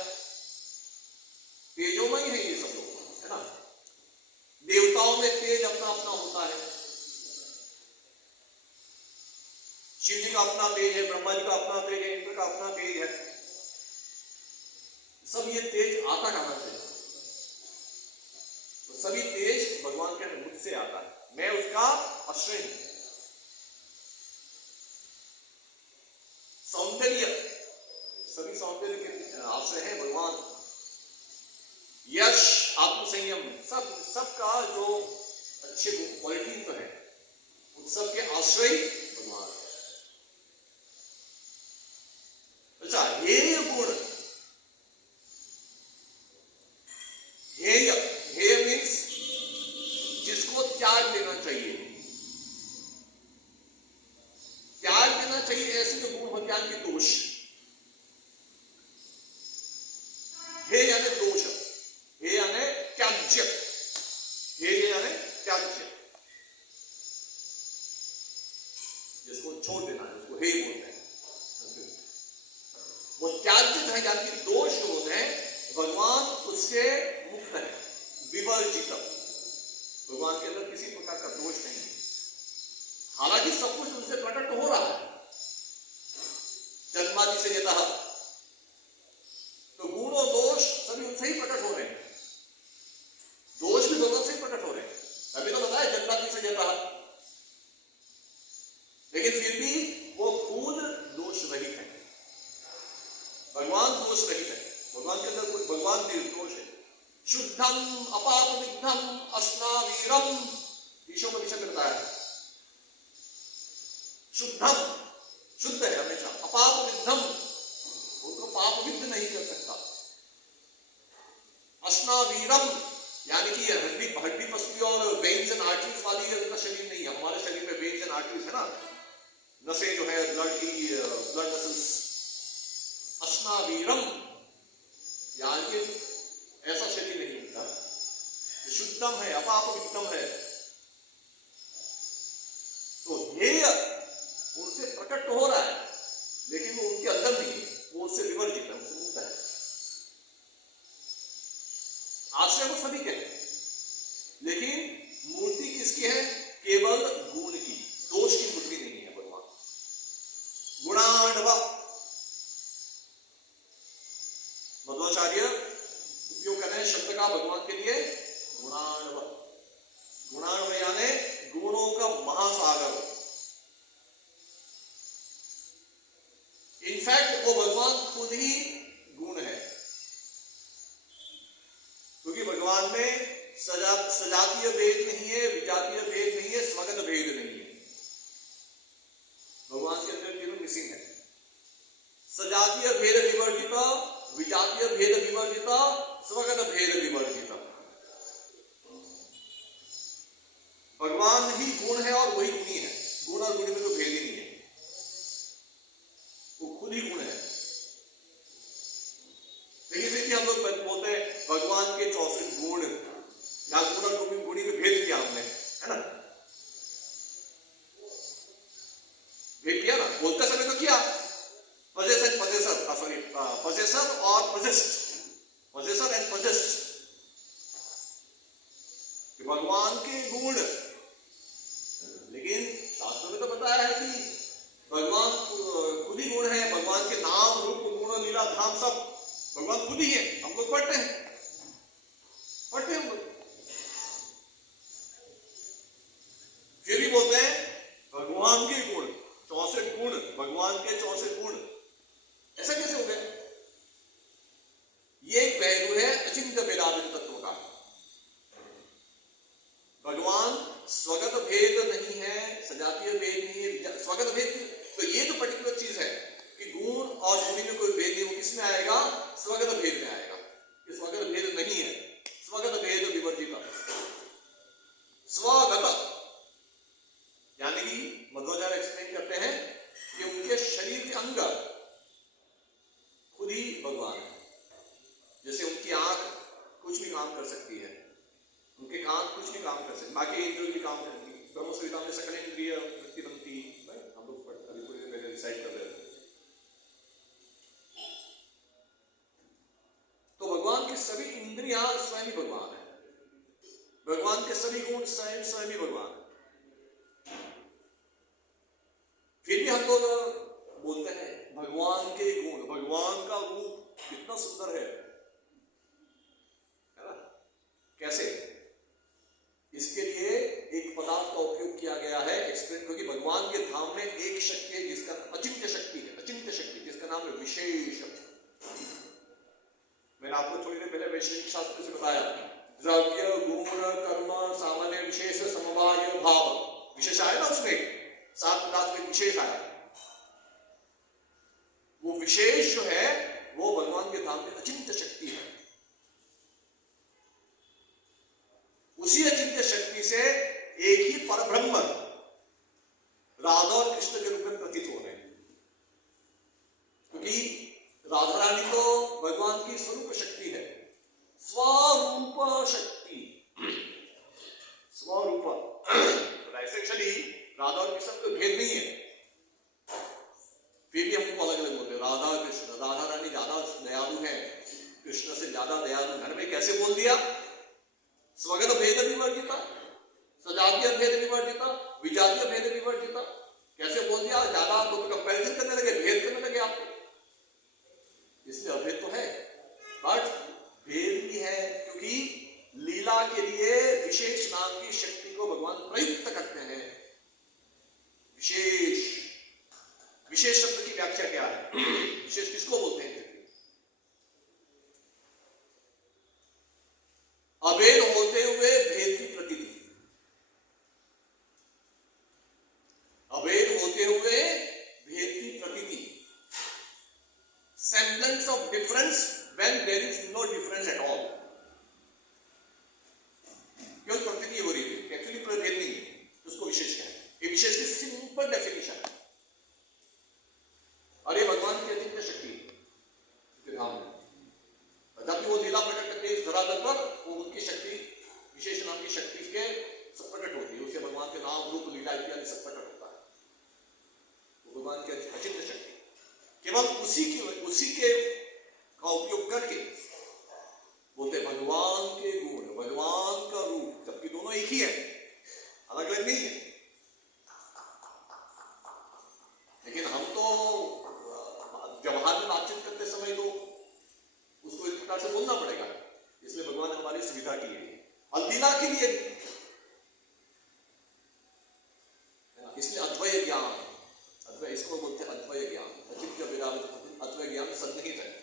तेजों में ही है ये सब लोग, है ना। देवताओं में तेज अपना अपना होता है, शिव जी का अपना तेज है, ब्रह्मा जी का अपना तेज है, इंद्र का अपना तेज है। सब ये तेज आता कहां से? तो सभी तेज भगवान के मुझसे आता है, मैं उसका आश्रय हूं। सौंदर्य, सभी सौंदर्य के आश्रय है भगवान। यश, आत्मसंयम, सबका जो अच्छे क्वालिटीज तो है, उन सब के आश्रय भगवान। अच्छा, हेय गुण, हेय, हेय मीन्स जिसको त्याग देना चाहिए, त्याग देना चाहिए, ऐसे जो गुण होते हैं कि दोष। हे यानी दोष, हे यानी त्याज्य, हे यानी त्याज्य, जिसको छोड़ देना है उसको हे बोलते हैं। वो त्याज्य है यानी दोष जो होते हैं, भगवान उससे मुक्त है, विवर्जित। भगवान के अंदर किसी प्रकार का दोष नहीं है, हालांकि सब कुछ उनसे प्रकट हो रहा है, जन्मादि से यतः, तो गुण और दोष सभी उनसे ही प्रकट हो रहे हैं, दोष भी भगवान से ही प्रकट हो रहे हैं। अभी तो बताया जन्मादि से यतः, लेकिन फिर भी वो खुद दोष रहित है, भगवान दोष रहित है, भगवान के अंदर भगवान निर्दोष है। शुद्धम अपापविद्धम अस्नावीरम, ईशोपनिषद में बताया है। शुद्धम, शुद्ध है हमेशा, अपापविद्धम, पाप विद्ध नहीं कर सकता। अश्नावीरम यानी कि हड्डी हड्डी पसली और वेन्स एंड आर्टरीज वाली उनका शरीर नहीं है। हमारे शरीर में वेन्स एंड आर्टरीज है ना, नसें जो है ब्लड की ब्लड वेसल्स। अश्नावीरम यानी ऐसा शरीर नहीं होता, शुद्धम है, अपाप वित्तम है। तो ध्येय उनसे प्रकट हो रहा है लेकिन वो उनके अंदर नहीं है, वो उससे विवर्जित है, उससे मुक्त है। आश्रय वो सभी के हैं लेकिन मूर्ति किसकी है? केवल गुण की, दोष की मूर्ति नहीं है भगवान। गुणान्व मध्वाचार्य उपयोग कर रहे हैं शब्द का भगवान के लिए, गुणान्व। गुणान्व यानी गुणों का महासागर। इनफैक्ट वो भगवान खुद ही गुण है, क्योंकि भगवान में सजातीय भेद नहीं है, विजातीय भेद नहीं है, स्वगत भेद नहीं है। भगवान के अंदर केवल मिसिंग है सजातीय भेद विवर्जित, विजातीय भेद विवर्जित, स्वगत भेद विवर्जित। भगवान ही गुण है और वही गुणी है। गुण और गुणी में तो भेद ही नहीं है, वो खुद ही गुण है। लेकिन इसे हम लोग बोलते हैं भगवान के 64 गुण, या गुण और गुणी में भेद किया हमने, है ना? भेद किया ना, बोलते समय तो किया। possessor, possessor और possessed, possessor and possessed, कि भगवान के गुण। लेकिन शास्त्रों में तो बताया है कि भगवान खुद ही गुण है। भगवान के नाम रूप गुण लीला धाम सब भगवान खुद ही है। हम लोग पढ़ते हैं हम लोग, फिर भी बोलते हैं भगवान के गुण 64 गुण, भगवान के 64 गुण। ऐसा कैसे हो गया? ये एक पहलू है अचिंत्य वेदांत तत्व का। भगवान स्वगत भेद नहीं है, सजातीय भेद नहीं है, स्वगत भेद। तो ये तो पर्टिकुलर चीज है कि गुण और गुणी में कोई भेद नहीं, वो किसमें आएगा? स्वगत भेद में आएगा। ये स्वगत भेद नहीं है, स्वगत भेद विवर्जित। स्वगत यानी कि मध्वाचार्य एक्सप्लेन करते हैं कि उनके शरीर के अंग खुद ही भगवान है। जैसे उनकी आंख कुछ भी काम कर सकती है, उनके कान कुछ भी काम कर सकते, बाकी इंद्रियों भी काम करती है। ब्रह्म संहिता में सकल इंद्रिय वृत्ति बनती, हम लोग अभी थोड़ी देर पहले डिसाइड कर रहे थे। तो भगवान की सभी इंद्रियां स्वयं ही भगवान है, भगवान के सभी गुण स्वयं ही भगवान है। फिर भी हम लोग बोलते हैं भगवान के गुण, भगवान का रूप कितना सुंदर है ना? कैसे? इसके लिए एक पदार्थ का उपयोग किया गया है एक्सप्लेन, क्योंकि भगवान के धाम में एक शक्ति है जिसका अचिंत्य शक्ति है, अचिंत्य शक्ति जिसका नाम है विशेष। मैंने आपको थोड़ी देर पहले वैश्विक शास्त्र से बताया, द्रव्य गुण कर्म सामान्य विशेष समवाय भाव, विशेष आया ना उसमें, 7 पदार्थ में विशेष आया। वो विशेष जो है वो भगवान के धाम में अचिंत्य शक्ति है। उसी अचिंत्य शक्ति से एक ही परब्रह्म राधा और कृष्ण के रूप में प्रतीत हो रहे हैं, क्योंकि राधा रानी तो भगवान की स्वरूप शक्ति है, स्वरूप शक्ति, स्वरूप। एसेंशियली राधा और कृष्ण को भेद नहीं है, फिर भी हमको अलग अलग बोलते हैं राधा कृष्ण। राधा रानी ज्यादा दयालु है, कृष्ण से ज्यादा दयालु। घर में कैसे बोल दिया? स्वगत भेद विवर्जित, सजातीय भेद विवर्जित, विजातीय भेद विवर्जित। कैसे बोल दिया? ज्यादा आप लोग कंपैरिजन करने लगे, भेद करने लगे आप। इसमें अभेद तो है, बट भेद भी है, क्योंकि लीला के लिए विशेष नाम की शक्ति को भगवान प्रयुक्त करते हैं। विशेष, विशेष शब्द की व्याख्या क्या है? विशेष किसको बोलते हैं? अभेद होते हुए भेद की प्रतीति, अभेद होते हुए भेद की प्रतीति, semblance sense of difference when there is no difference at all. केवल प्रतीति हो रही है, एक्चुअली भेद नहीं है। उसको विशेष क्या है? ये विशेष की सिंपल डेफिनेशन है, और ये भगवान की अचिंत्य शक्ति धाम है। जबकि वो लीला प्रकट करके इस धरातल पर, वो उनकी शक्ति, विशेष नाम की शक्ति के सब प्रकट होती है। उससे भगवान के नाम, रूप, लीला इत्यादि सब प्रकट होता है। वो भगवान की अचिंत्य शक्ति केवल उसी के का उपयोग करके बोलते भगवान के गुण, भगवान का रूप, जबकि दोनों एक ही है, अलग अलग नहीं है। लेकिन हम तो व्यवहार में बातचीत करते समय तो उसको इस प्रकार से बोलना पड़ेगा, इसलिए भगवान ने हमारी सुविधा की है। और लीला के लिए इसलिए अद्वय ज्ञान, अद्वय इसको बोलते हैं अद्वय ज्ञान, अचिंत्य विराट अद्वय ज्ञान सन्निहित है।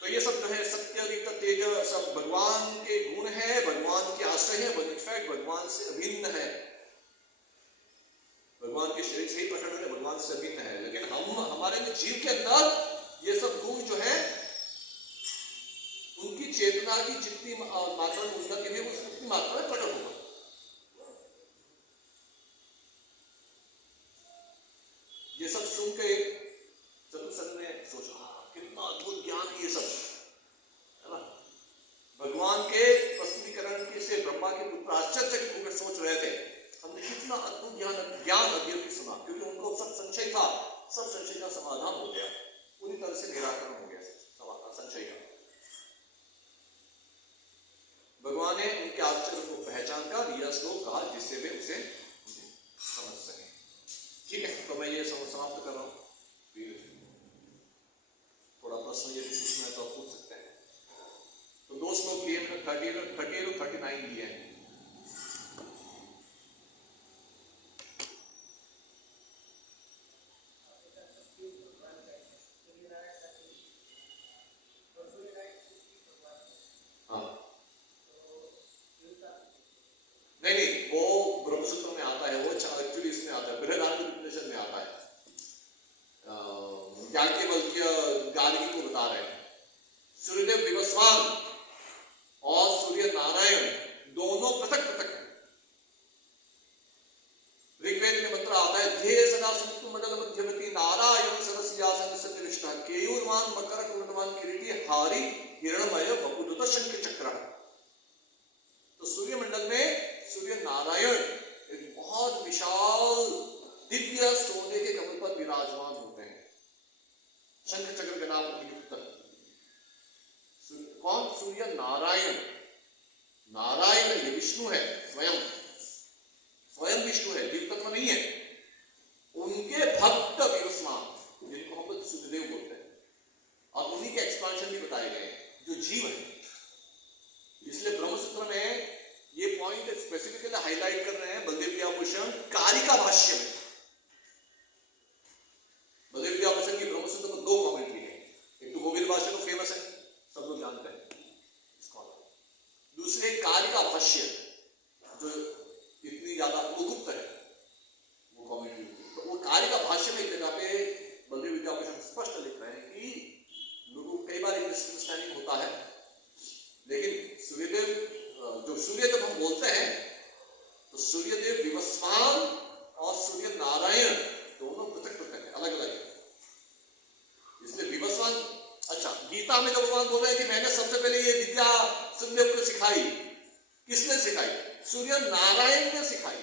तो ये सब जो है सत्य, रीत, तेज, सब भगवान के गुण है, भगवान के आश्रय है, इनफैक्ट भगवान से अभिन्न है, भगवान के शरीर से ही प्रकट होते, भगवान से अभिन्न है। लेकिन हम हमारे जीव के अंदर ये सब गुण जो है, उनकी चेतना की जितनी मात्रा में उन्नति है, उतनी मात्रा में प्रकट होगा। ये सब सुन के चतुर्सन ने सोचा, कितना अद्भुत ज्ञान है ये सब, है ना। भगवान के प्रस्तुतिकरण के से ब्रह्मा के पुत्र आश्चर्य होकर सोच रहे थे, हमने कितना अद्भुत ज्ञान अध्ययन सुना, क्योंकि उनको सब संशय था, सब संशय का समाधान हो गया, पूरी तरह से निराकरण हो गया संशय का। भगवान ने उनके आश्चर्य को पहचान कर यह श्लोक कहा, जिससे वे उसे समझ सके। ठीक है, तो मैं ये समाप्त कर रहा हूं। थोड़ा प्रश्न यदि पूछना है तो आप पूछ सकते हैं। तो 2 श्लोक लिए, 30 और 39 लिए हैं। नहीं, वो ब्रह्मसूत्र में आता है, वो एक्चुअली इसमें आता है, बृहदारण्यक में आता है। याज्ञवल्क्य गार्गी को बता रहे हैं, सूर्यदेव विवस्वान और सूर्य नारायण दोनों पृथक पृथक हैं। ऋग्वेद में मंत्र आता है, ध्येय सदा सुप्त मंडल मध्यवर्ती नारायण सरस्यासन सन्निविष्टः केयूरवान मकर कुंडवान किरीटी हारी हिरणमय वपुदुत शंख चक्र। तो सूर्य मंडल में सूर्य नारायण एक बहुत विशाल दिव्य सोने के कमल पर विराजमान होते हैं, शंख चक्र के नाम पर युक्त। कौन? सूर्य नारायण। नारायण ये विष्णु है, स्वयं विष्णु है, दिव्य तत्व नहीं है। उनके भक्त विवस्वान, जिनको हम सूर्यदेव बोलते हैं, और उन्हीं के एक्सपांशन भी बताए गए हैं, जो जीव है। इसलिए ब्रह्मसूत्र में ये पॉइंट स्पेसिफिकली हाईलाइट कर रहे हैं बलदेव व्याभूषण कारिका भाष्य में। बलदेव व्याभूषण की ब्रह्मसूत्र में 2 कमेंट्री है, एक तो गोविंद भाष्य तो फेमस है, सब लोग जानते हैं, दूसरे कारिका भाष्य जो इतनी ज्यादा गुप्त है, वो कमेंट्री। तो वो कारिका भाष्य में एक जगह पे बलदेव व्याभूषण स्पष्ट लिख रहे हैं कि लोगों को कई बार मिसअंडरस्टैंडिंग होता है, लेकिन सूर्यदेव जो सूर्य जब हम बोलते हैं तो सूर्यदेव विवस्वान और सूर्य नारायण दोनों पृथक पृथक है, अलग अलग है। इसलिए विवस्वान, अच्छा, गीता में जो भगवान बोल रहे हैं कि मैंने सबसे पहले ये विद्या सूर्यदेव को सिखाई, किसने सिखाई? सूर्य नारायण ने सिखाई,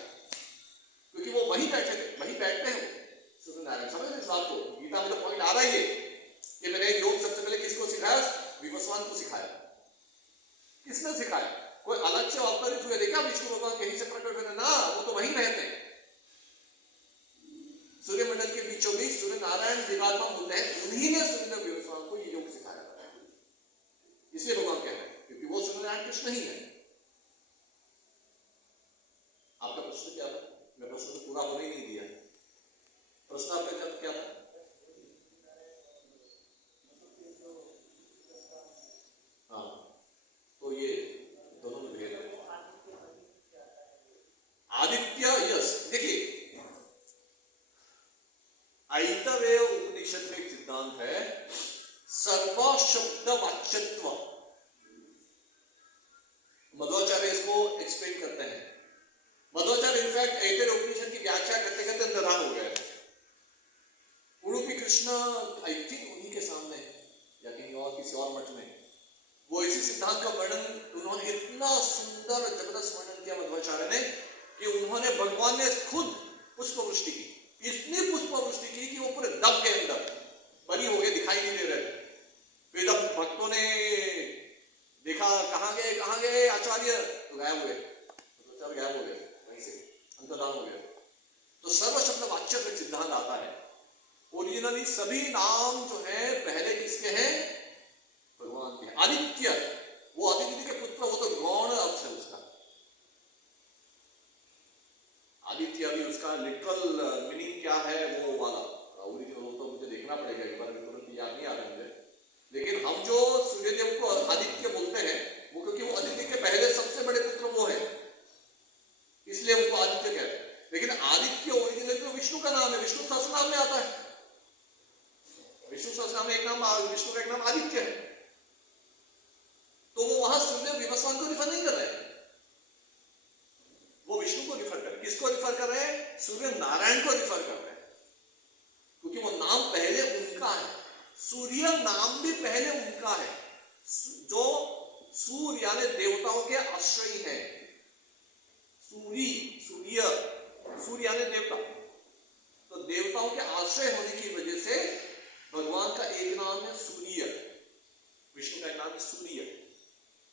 क्योंकि वो वहीं बैठे थे, वहीं बैठते हैं वो सूर्य नारायण। समझ रहे इस बात को? गीता में जो पॉइंट आ रहा है ये कि मैंने योग सबसे पहले किसको सिखाया? विवस्वान को सिखाया। किसने सिखाया? कोई अलग से अवतरित हुए देखा विष्णु भगवान कहीं से प्रकट हुए ना, वो तो वहीं रहते हैं। सूर्य मंडल के बीचों बीच सूर्य नारायण विराजमान होते हैं, उन्हीं ने सूर्यदेव विवस्वान को ये योग सिखाया। इसलिए भगवान कह रहे हैं, क्योंकि वो सूर्य नारायण कृष्ण ही है। आपका प्रश्न क्या था? मैं प्रश्न पूरा होने ही नहीं दिया। प्रश्न आपका क्या था? हाँ, तो ये दोनों में भेद है। आदित्य, यस, देखिए ऐतरेय उपनिषद उपनिषद में एक सिद्धांत है सर्वशब्द वाच्यत्व। मध्वाचार्य इसको एक्सप्लेन करते हैं। मध्वाचार्य इनफैक्ट ऐतरेय उपनिषद की व्याख्या करते करते अंतर्धान हो गए। उडुपी कृष्ण आई थिंक उन्हीं के सामने या कहीं और किसी और मठ में वो इसी सिद्धांत का वर्णन उन्होंने इतना सुंदर जबरदस्त वर्णन किया मध्वाचार्य ने कि उन्होंने भगवान ने खुद पुष्पवृष्टि की, इतनी पुष्पवृष्टि की कि वो पूरे दब के अंदर बनी हो गए, दिखाई नहीं दे रहे। फिर जब भक्तों ने देखा कहाँ गए आचार्य, तो गायब हुए, तो गायब हो गए, वहीं से अंतर्धान हो गया। तो सर्व शब्द वाच्य का सिद्धांत आता है। ओरिजिनली सभी नाम जो है पहले किसके हैं? भगवान के। आदित्य, वो आदित्य के पुत्र, वो तो गौण अर्थ है उसका। आदित्य अभी उसका लिटरल मीनिंग क्या है वो वाला ओरिजिनल तो मुझे देखना पड़ेगा एक बार, तुरंत याद नहीं आ रहा मुझे। लेकिन हम जो सूर्यदेव को आदित्य बोलते हैं वो क्योंकि वो आदित्य के पहले सबसे बड़े पुत्र वो है, इसलिए उनको आदित्य कहते हैं। लेकिन आदित्य ओरिजिनल तो विष्णु का नाम है, विष्णु सहस्रनाम में आता है। विष्णु सहस्रनाम में एक नाम, विष्णु का एक नाम आदित्य है। तो वो वहां सूर्यदेव विवस्वान को रिफर नहीं कर रहे हैं, वो विष्णु को रिफर कर रहे हैं। किसको रिफर कर रहे हैं? सूर्य नारायण को रिफर कर रहे हैं, क्योंकि वो नाम पहले उनका है। सूर्य नाम भी पहले उनका है, जो सूर्य यानी देवताओं के आश्रय है। सूर्य यानी देवता, तो देवताओं के आश्रय होने की वजह से भगवान का एक नाम है सूर्य, विष्णु का एक नाम है सूर्य।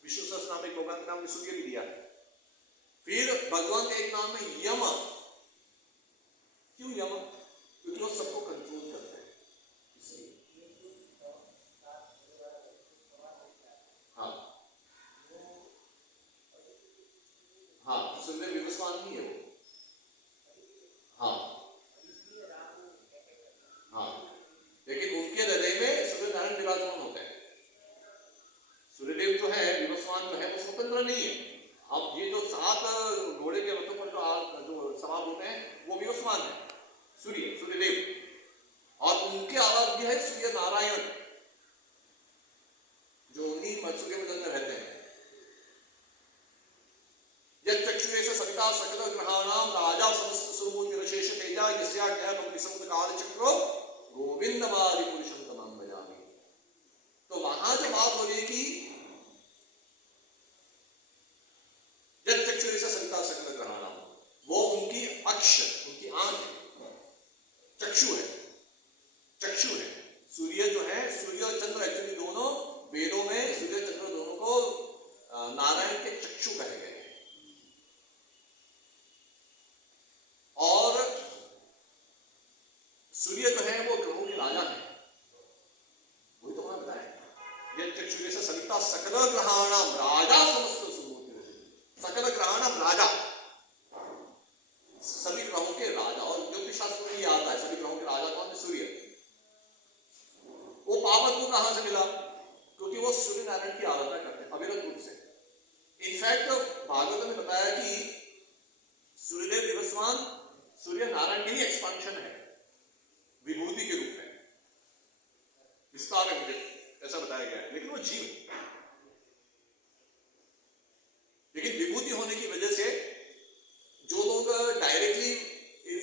विष्णु सहस्रनाम में भगवान का नाम सूर्य भी दिया है। फिर भगवान का एक नाम है यम। क्यों यम? क्योंकि वो सबको कंट्रोल करते हैं, इसलिए। हाँ, सूर्य विवस्वान ही है वो। लेकिन उनके हृदय में सूर्य नारायण विराजमान होते हैं। सूर्यदेव जो है विवस्वान जो है वो स्वतंत्र नहीं है। अब ये जो 7 घोड़े के रथों पर जो सवार होते हैं वो विवस्वान है, सूर्यदेव। और उनके आराध्य है सूर्य नारायण, जो उन्हीं सूर्य मंडल में रहते हैं। यत् चक्षुरेश सविता सकल ग्रहाणाम राजा समस्त सुरमूर्ति रशेष तेजा यस्या ज्ञातम समुद्र काल चक्रो गोविंदमादि पुरुषं तमाम भजामि। तो वहां जो बात हो रही कि यत् चक्षुरेश सविता सकल ग्रहाणाम, वो उनकी अक्ष, उनकी आंख चक्षु है। सूर्य जो है, सूर्य और चंद्र एक्चुअली दोनों वेदों में सूर्य चंद्र दोनों को नारायण के चक्षु कहे गए। और सूर्य जो है वो ग्रहों के राजा है, वही तो मैंने बताया। यत् चक्षुरेश सविता सकल ग्रहाणाम राजा समस्त सुमूर्ति, सकल ग्रहाणाम राजा, सभी ग्रहों के राजा। और ज्योतिष शास्त्र में ये आता है, सभी ग्रहों के राजा कौन है? सूर्य। वो पावन को कहां से मिला? क्योंकि वो सूर्य नारायण की आराधना करते हैं अविरत रूप से। इनफैक्ट भागवत में बताया कि सूर्यदेव विवस्वान सूर्य नारायण के ही एक्सपांशन है, विभूति के रूप में विस्तार है, मुझे ऐसा बताया गया है। लेकिन वो जीव है, लेकिन विभूति होने की वजह से जो लोग डायरेक्टली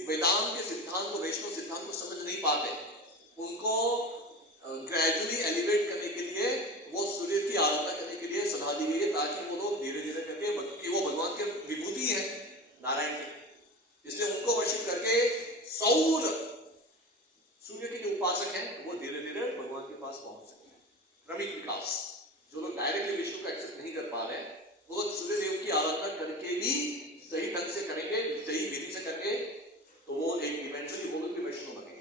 वेदांत के सिद्धांत को, वैष्णव सिद्धांत को समझ नहीं पाते, उनको ग्रेजुअली एलिवेट करने के लिए वो सूर्य की आराधना करने के लिए सलाह दी गई है, ताकि वो लोग धीरे धीरे करके, क्योंकि वो भगवान के विभूति है नारायण के, इसलिए उनको वर्शिप करके सौर सूर्य के जो उपासक हैं वो धीरे धीरे भगवान के पास पहुंच सके। क्रमिक विकास। जो लोग डायरेक्टली विष्णु को एक्सेप्ट नहीं कर पा रहे हैं वो सूर्य देव की आराधना करके भी सही ढंग से करेंगे, सही विधि से करेंगे, तो वो एक इवेंचुअली वो लोग भी वैष्णव बनेंगे।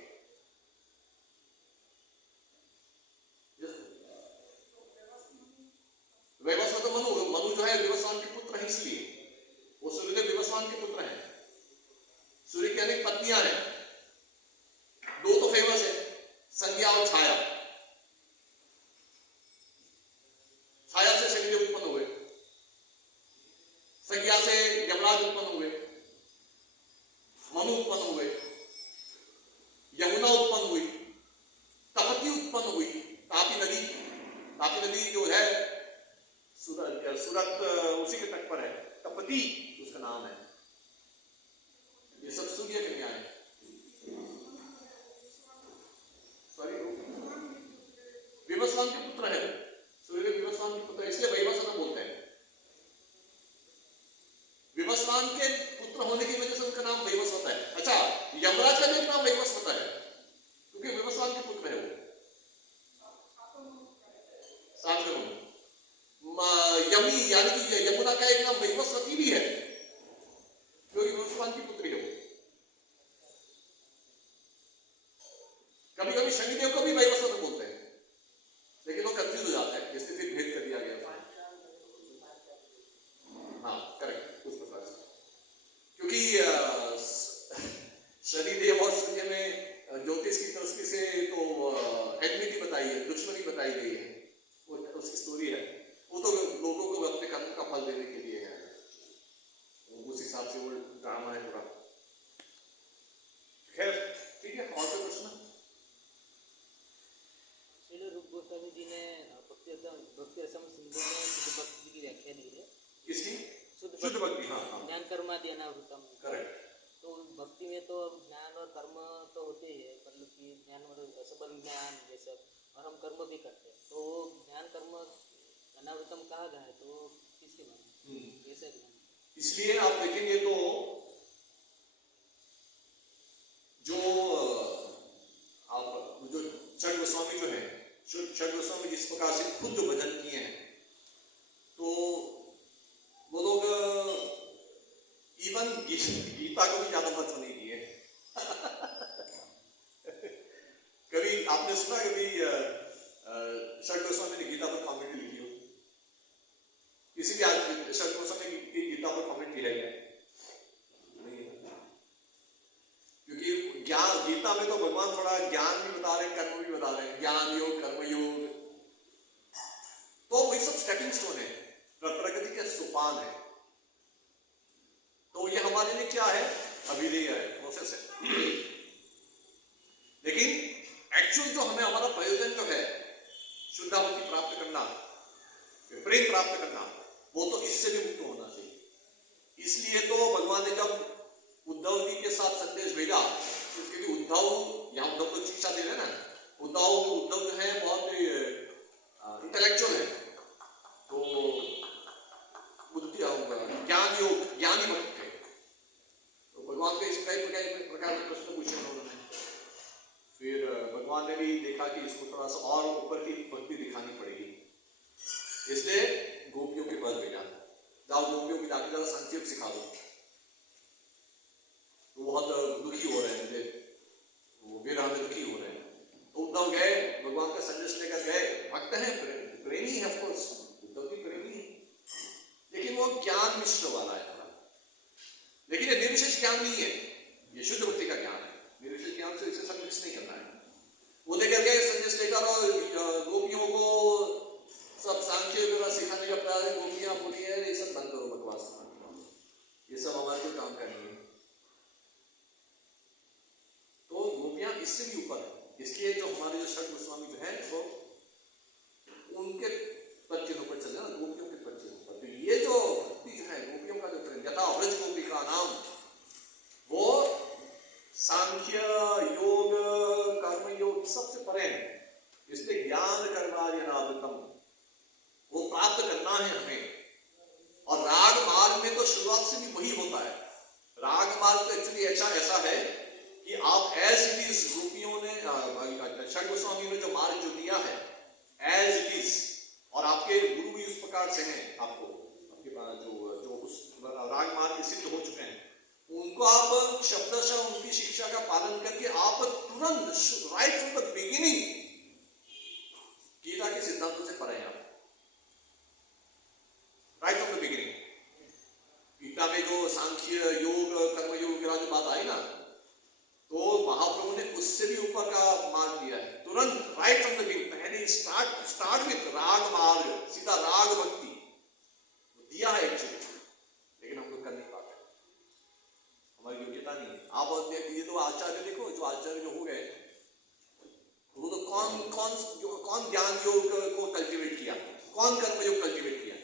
वैवस्वत तो मनु जो है विवस्वान के पुत्र है, इसलिए वो सूर्यदेव विवस्वान के पुत्र हैं। सूर्य की अनेक पत्नियां हैं, 2 तो फेमस है, संज्ञा और छाया। छाया से शनिदेव उत्पन्न हुए, संज्ञा से यमराज उत्पन्न हुए, मनु उत्पन्न हुए, यमुना उत्पन्न हुई, नदी जो है सूरत उसी के तट पर है, तपती उसका नाम है। ये सब सूर्य कन्या है। सॉरी, विवस्वान के पुत्र है, सूर्य विवस्वान के पुत्र, इसलिए वैवस्वत बोलते हैं। विवस्वान के पुत्र होने की वजह से उनका नाम वैवस्वत है। अच्छा, यमराज का भी नाम वैवस्वत है क्योंकि विवस्वान के पुत्र है वो। साथ में यमी यानी कि यमुना का एक नाम वैवस्वती भी है क्योंकि विवस्वान की पुत्री है वो। कभी कभी शनिदेव को भी वैवस्वत बोलते हैं, लेकिन वो कंफ्यूज हो जाता है, इसलिए फिर भेद कर दिया गया। हाँ करेक्ट, उस प्रकार से, क्योंकि शनिदेव और सूर्य में ज्योतिष की दृष्टि से तो एडमिटी बताई है, दुश्मनी बताई गई है, वो उसकी स्टोरी है। वो तो लोगों को अपने कर्म का फल देने के लिए है, उस हिसाब से वो ड्रामा है पूरा। खैर ठीक है, और कोई प्रश्न? रूप गोस्वामी जी ने भक्ति रसम सिंधु में शुद्ध भक्ति की व्याख्या नहीं है। किसकी? शुद्ध भक्ति। हाँ हाँ, ज्ञान कर्मादि अनावृतम। करेक्ट। तो भक्ति में तो ज्ञान और कर्म तो होते ही है, मतलब कि ज्ञान मतलब सबल ज्ञान ये सब, और हम कर्म भी करते हैं, तो वो ज्ञान कर्म अनावृतम कहा गया है, तो किसके बारे में कैसे ज्ञान? इसलिए आप देखेंगे तो जो आप जो षड गोस्वामी जो है, षड गोस्वामी जिस प्रकार से खुद जो भजन किए हैं, तो वो लोग इवन गीता को भी ज्यादा महत्व नहीं दिए। कभी आपने सुना कभी षड गोस्वामी ने गीता पर कमेंट लिखी हो? किसी भी आज षड गोस्वामी की गीता पर कमेंट किया है? नहीं, क्योंकि ज्ञान गीता में तो भगवान थोड़ा ज्ञान भी बता रहे हैं, कर्म भी बता रहे हैं, ज्ञान योग कर्म योग, तो वही सब स्टेपिंग स्टोन है, प्रकृति के सोपान है। तो ये हमारे लिए क्या है? अभिधेय है, प्रोसेस है। लेकिन एक्चुअल जो हमें हमारा प्रयोजन जो है शुद्धावती प्राप्त करना, प्रेम प्राप्त करना, वो तो इससे भी मुक्त होना चाहिए। इसलिए तो भगवान ने जब उद्धव जी के साथ संदेश भेजा, उसके लिए उद्धव, यहाँ उद्धव को शिक्षा दे रहे ना, उद्धव जो है बहुत इंटेलेक्चुअल है, तो ज्ञान योग ज्ञानी भक्त है, तो भगवान को इस प्रकार के प्रश्न पूछे उन्होंने। फिर भगवान ने भी देखा कि इसको थोड़ा सा और ऊपर की भक्ति दिखानी पड़ेगी, इसलिए गोपियों के पास भेजा, जाओ गोपियों की जाके जरा संक्षेप सिखा दो। तो बहुत दुखी हो रहे हैं, वो विरह में दुखी हो रहे हैं, तो उद्धव गए, भगवान का संदेश लेकर गए, भक्त हैं, प्रेमी है, ऑफकोर्स उद्धव भी प्रेमी है, लेकिन वो ज्ञान मिश्र वाला है थोड़ा। लेकिन ये निर्विशेष ज्ञान नहीं है, ये शुद्ध भक्ति का ज्ञान है। निर्विशेष ज्ञान से इसे सब मिक्स नहीं करना है। वो लेकर गए संदेश लेकर, और गोपियों को सब सांख्य वगैरह सिखाने का प्रयास है। गोपियां बोली है ये सब बंद करो, बकवास, ये सब हमारे को काम करनी है। तो गोपियां इससे भी ऊपर है, इसलिए जो हमारे जो षड गोस्वामी जो है वो उनके पद चिन्हों पर चल रहे हैं, गोपियों के पद चिन्हों पर। तो ये जो भक्ति जो है, गोपियों का जो प्रेम, यथा व्रज गोपी का नाम, वो सांख्य योग कर्म योग सबसे परे है, इसलिए ज्ञान कर्मादिनावृतम वो प्राप्त करना है हमें। और राग मार्ग में तो शुरुआत से भी वही होता है। राग मार्ग तो एक्चुअली ऐसा है कि आप एज इट इज, गोपियों ने षड गोस्वामी ने जो मार्ग जो दिया है एज इट इज, और आपके गुरु भी उस प्रकार से हैं, आपको आपके पास जो उस राग मार्ग सिद्ध हो चुके हैं, उनको आप शब्दशः उनकी शिक्षा का पालन करके आप तुरंत right from the beginning Gita के सिद्धांतों से पढ़े आप, right from the beginning. Gita में जो सांख्य योग कर्म योग वगैरह जो बात आई ना, तो महाप्रभु ने उससे भी ऊपर का मार्ग दिया है, तुरंत राइट फ्रॉम द बिगिनिंग। पहले स्टार्ट विद राग मार्ग, सीधा राग भक्ति दिया है एक्चुअली, लेकिन हम लोग कर नहीं पाते, हमारी योग्यता नहीं है। आप ये तो आचार्य देखो, जो आचार्य जो हो गए, वो तो कौन ज्ञान योग को कल्टीवेट किया, कौन कर्म योग कल्टीवेट किया?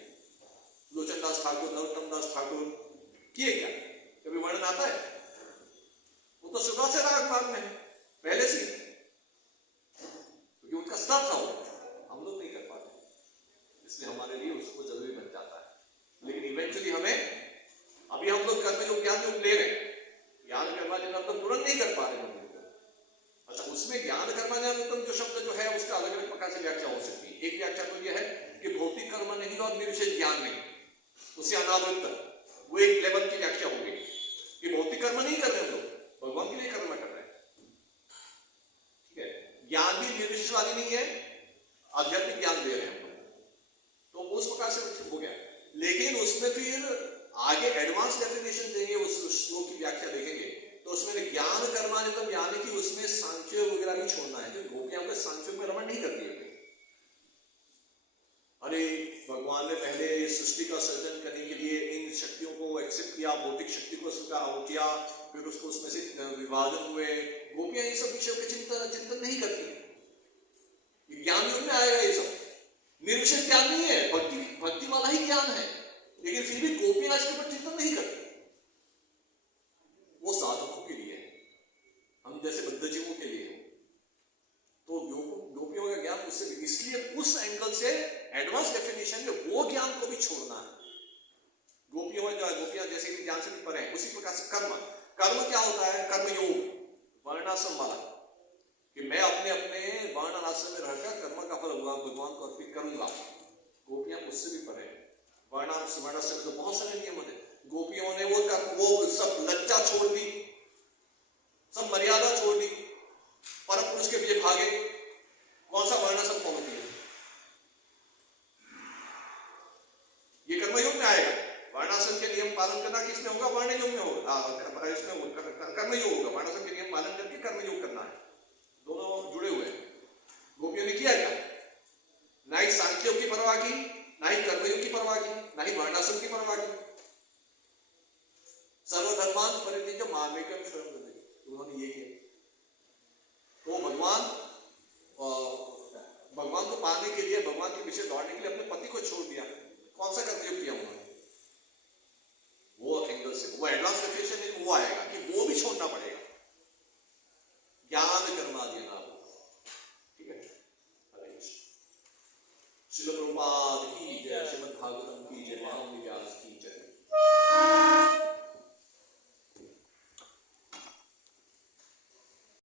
लोचन दास ठाकुर, नरोत्तम दास ठाकुर किए क्या? कभी वर्णन आता है? वो तो शुरू से राग मार्ग में है, पहले से, क्योंकि उनका स्तर था वो, हम लोग नहीं कर पाते, इसलिए हमारे लिए उसको जरूरी बन जाता है। लेकिन इवेंचुअली हमें, अभी हम लोग कर्म योग ज्ञान योग ले रहे हैं, ज्ञान कर्मानुगम हम लोग तुरंत नहीं कर पा रहे हैं। अच्छा, उसमें ज्ञान कर्मानुगम जो शब्द जो है उसका अलग अलग प्रकार से व्याख्या हो सकती है। एक व्याख्या तो यह है कि भौतिक कर्म नहीं और निर्विशेष ज्ञान नहीं, उससे अनावृत, वो एक लेवल की व्याख्या हो गई कि भौतिक कर्म नहीं कर रहे हम लोग, भगवान के लिए कर्म कर रहे हैं। ठीक है, ज्ञान भी निर्विशेषवादी नहीं है, आध्यात्मिक ज्ञान दे रहे हैं हम लोग, तो उस प्रकार से हो गया। लेकिन उसमें फिर आगे एडवांस डेफिनेशन देंगे, उस श्लोक की व्याख्या देखेंगे, तो उसमें ज्ञान कर्मानुगम यानी कि उसमें सांख्य वगैरह भी छोड़ना है, जो गोपियां को सांख्य में रमण नहीं करती है। अरे भगवान ने पहले सृष्टि का सर्जन करने के लिए इन शक्तियों को एक्सेप्ट किया, भौतिक शक्ति को स्वीकार किया, फिर उसको उसमें से विभाजन हुए। गोपियां ये सब विषयों के चिंतन नहीं करती। ज्ञान योग में आएगा ये सब, निर्विशेष ज्ञान नहीं है, भक्ति वाला ही ज्ञान है, लेकिन फिर भी गोपियां इसके ऊपर चिंतन नहीं करती। वो साधकों के लिए, हम जैसे बद्धजीवों के लिए, तो गोपियों का ज्ञान उससे, इसलिए उस एंगल से एडवांस डेफिनेशन में वो ज्ञान को भी छोड़ना है। गोपियां जैसे कि ज्ञान से भी परे हैं, उसी प्रकार से कर्म क्या होता है? कर्म योग, वर्णाश्रम वाला, कि मैं अपने अपने वर्ण आश्रम में रहकर कर्म का फल भगवान को अर्पित करूंगा। गोपियां उससे भी परे हैं। वर्णाश्रम में तो बहुत सारे नियम होते, गोपियों ने वो सब लज्जा छोड़ दी, सब मर्यादा छोड़ दी, परम पुरुष के पीछे भागे। कौन सा वर्णाश्रम फॉलो किया? ये कर्मयोग में आएगा। वर्णाश्रम के नियम पालन करना किसमें होगा? वर्ण योग में होगा, इसमें कर्मयोग होगा। वर्णाश्रम के नियम पालन करके कर्मयोग करना है, दोनों जुड़े हुए हैं। गोपियों ने किया क्या? ना ही सांख्यों की परवाह की, ना ही कर्मयोग की परवाह की, ना ही वर्णाश्रम की परवाह की। सर्वधर्मान् परित्यज्य मामेकं शरणं व्रज, उन्होंने ये किया। तो भगवान को पाने के लिए, भगवान के पीछे दौड़ने के लिए अपने पति को छोड़ दिया। कौन सा कर्मयोग किया उन्होंने?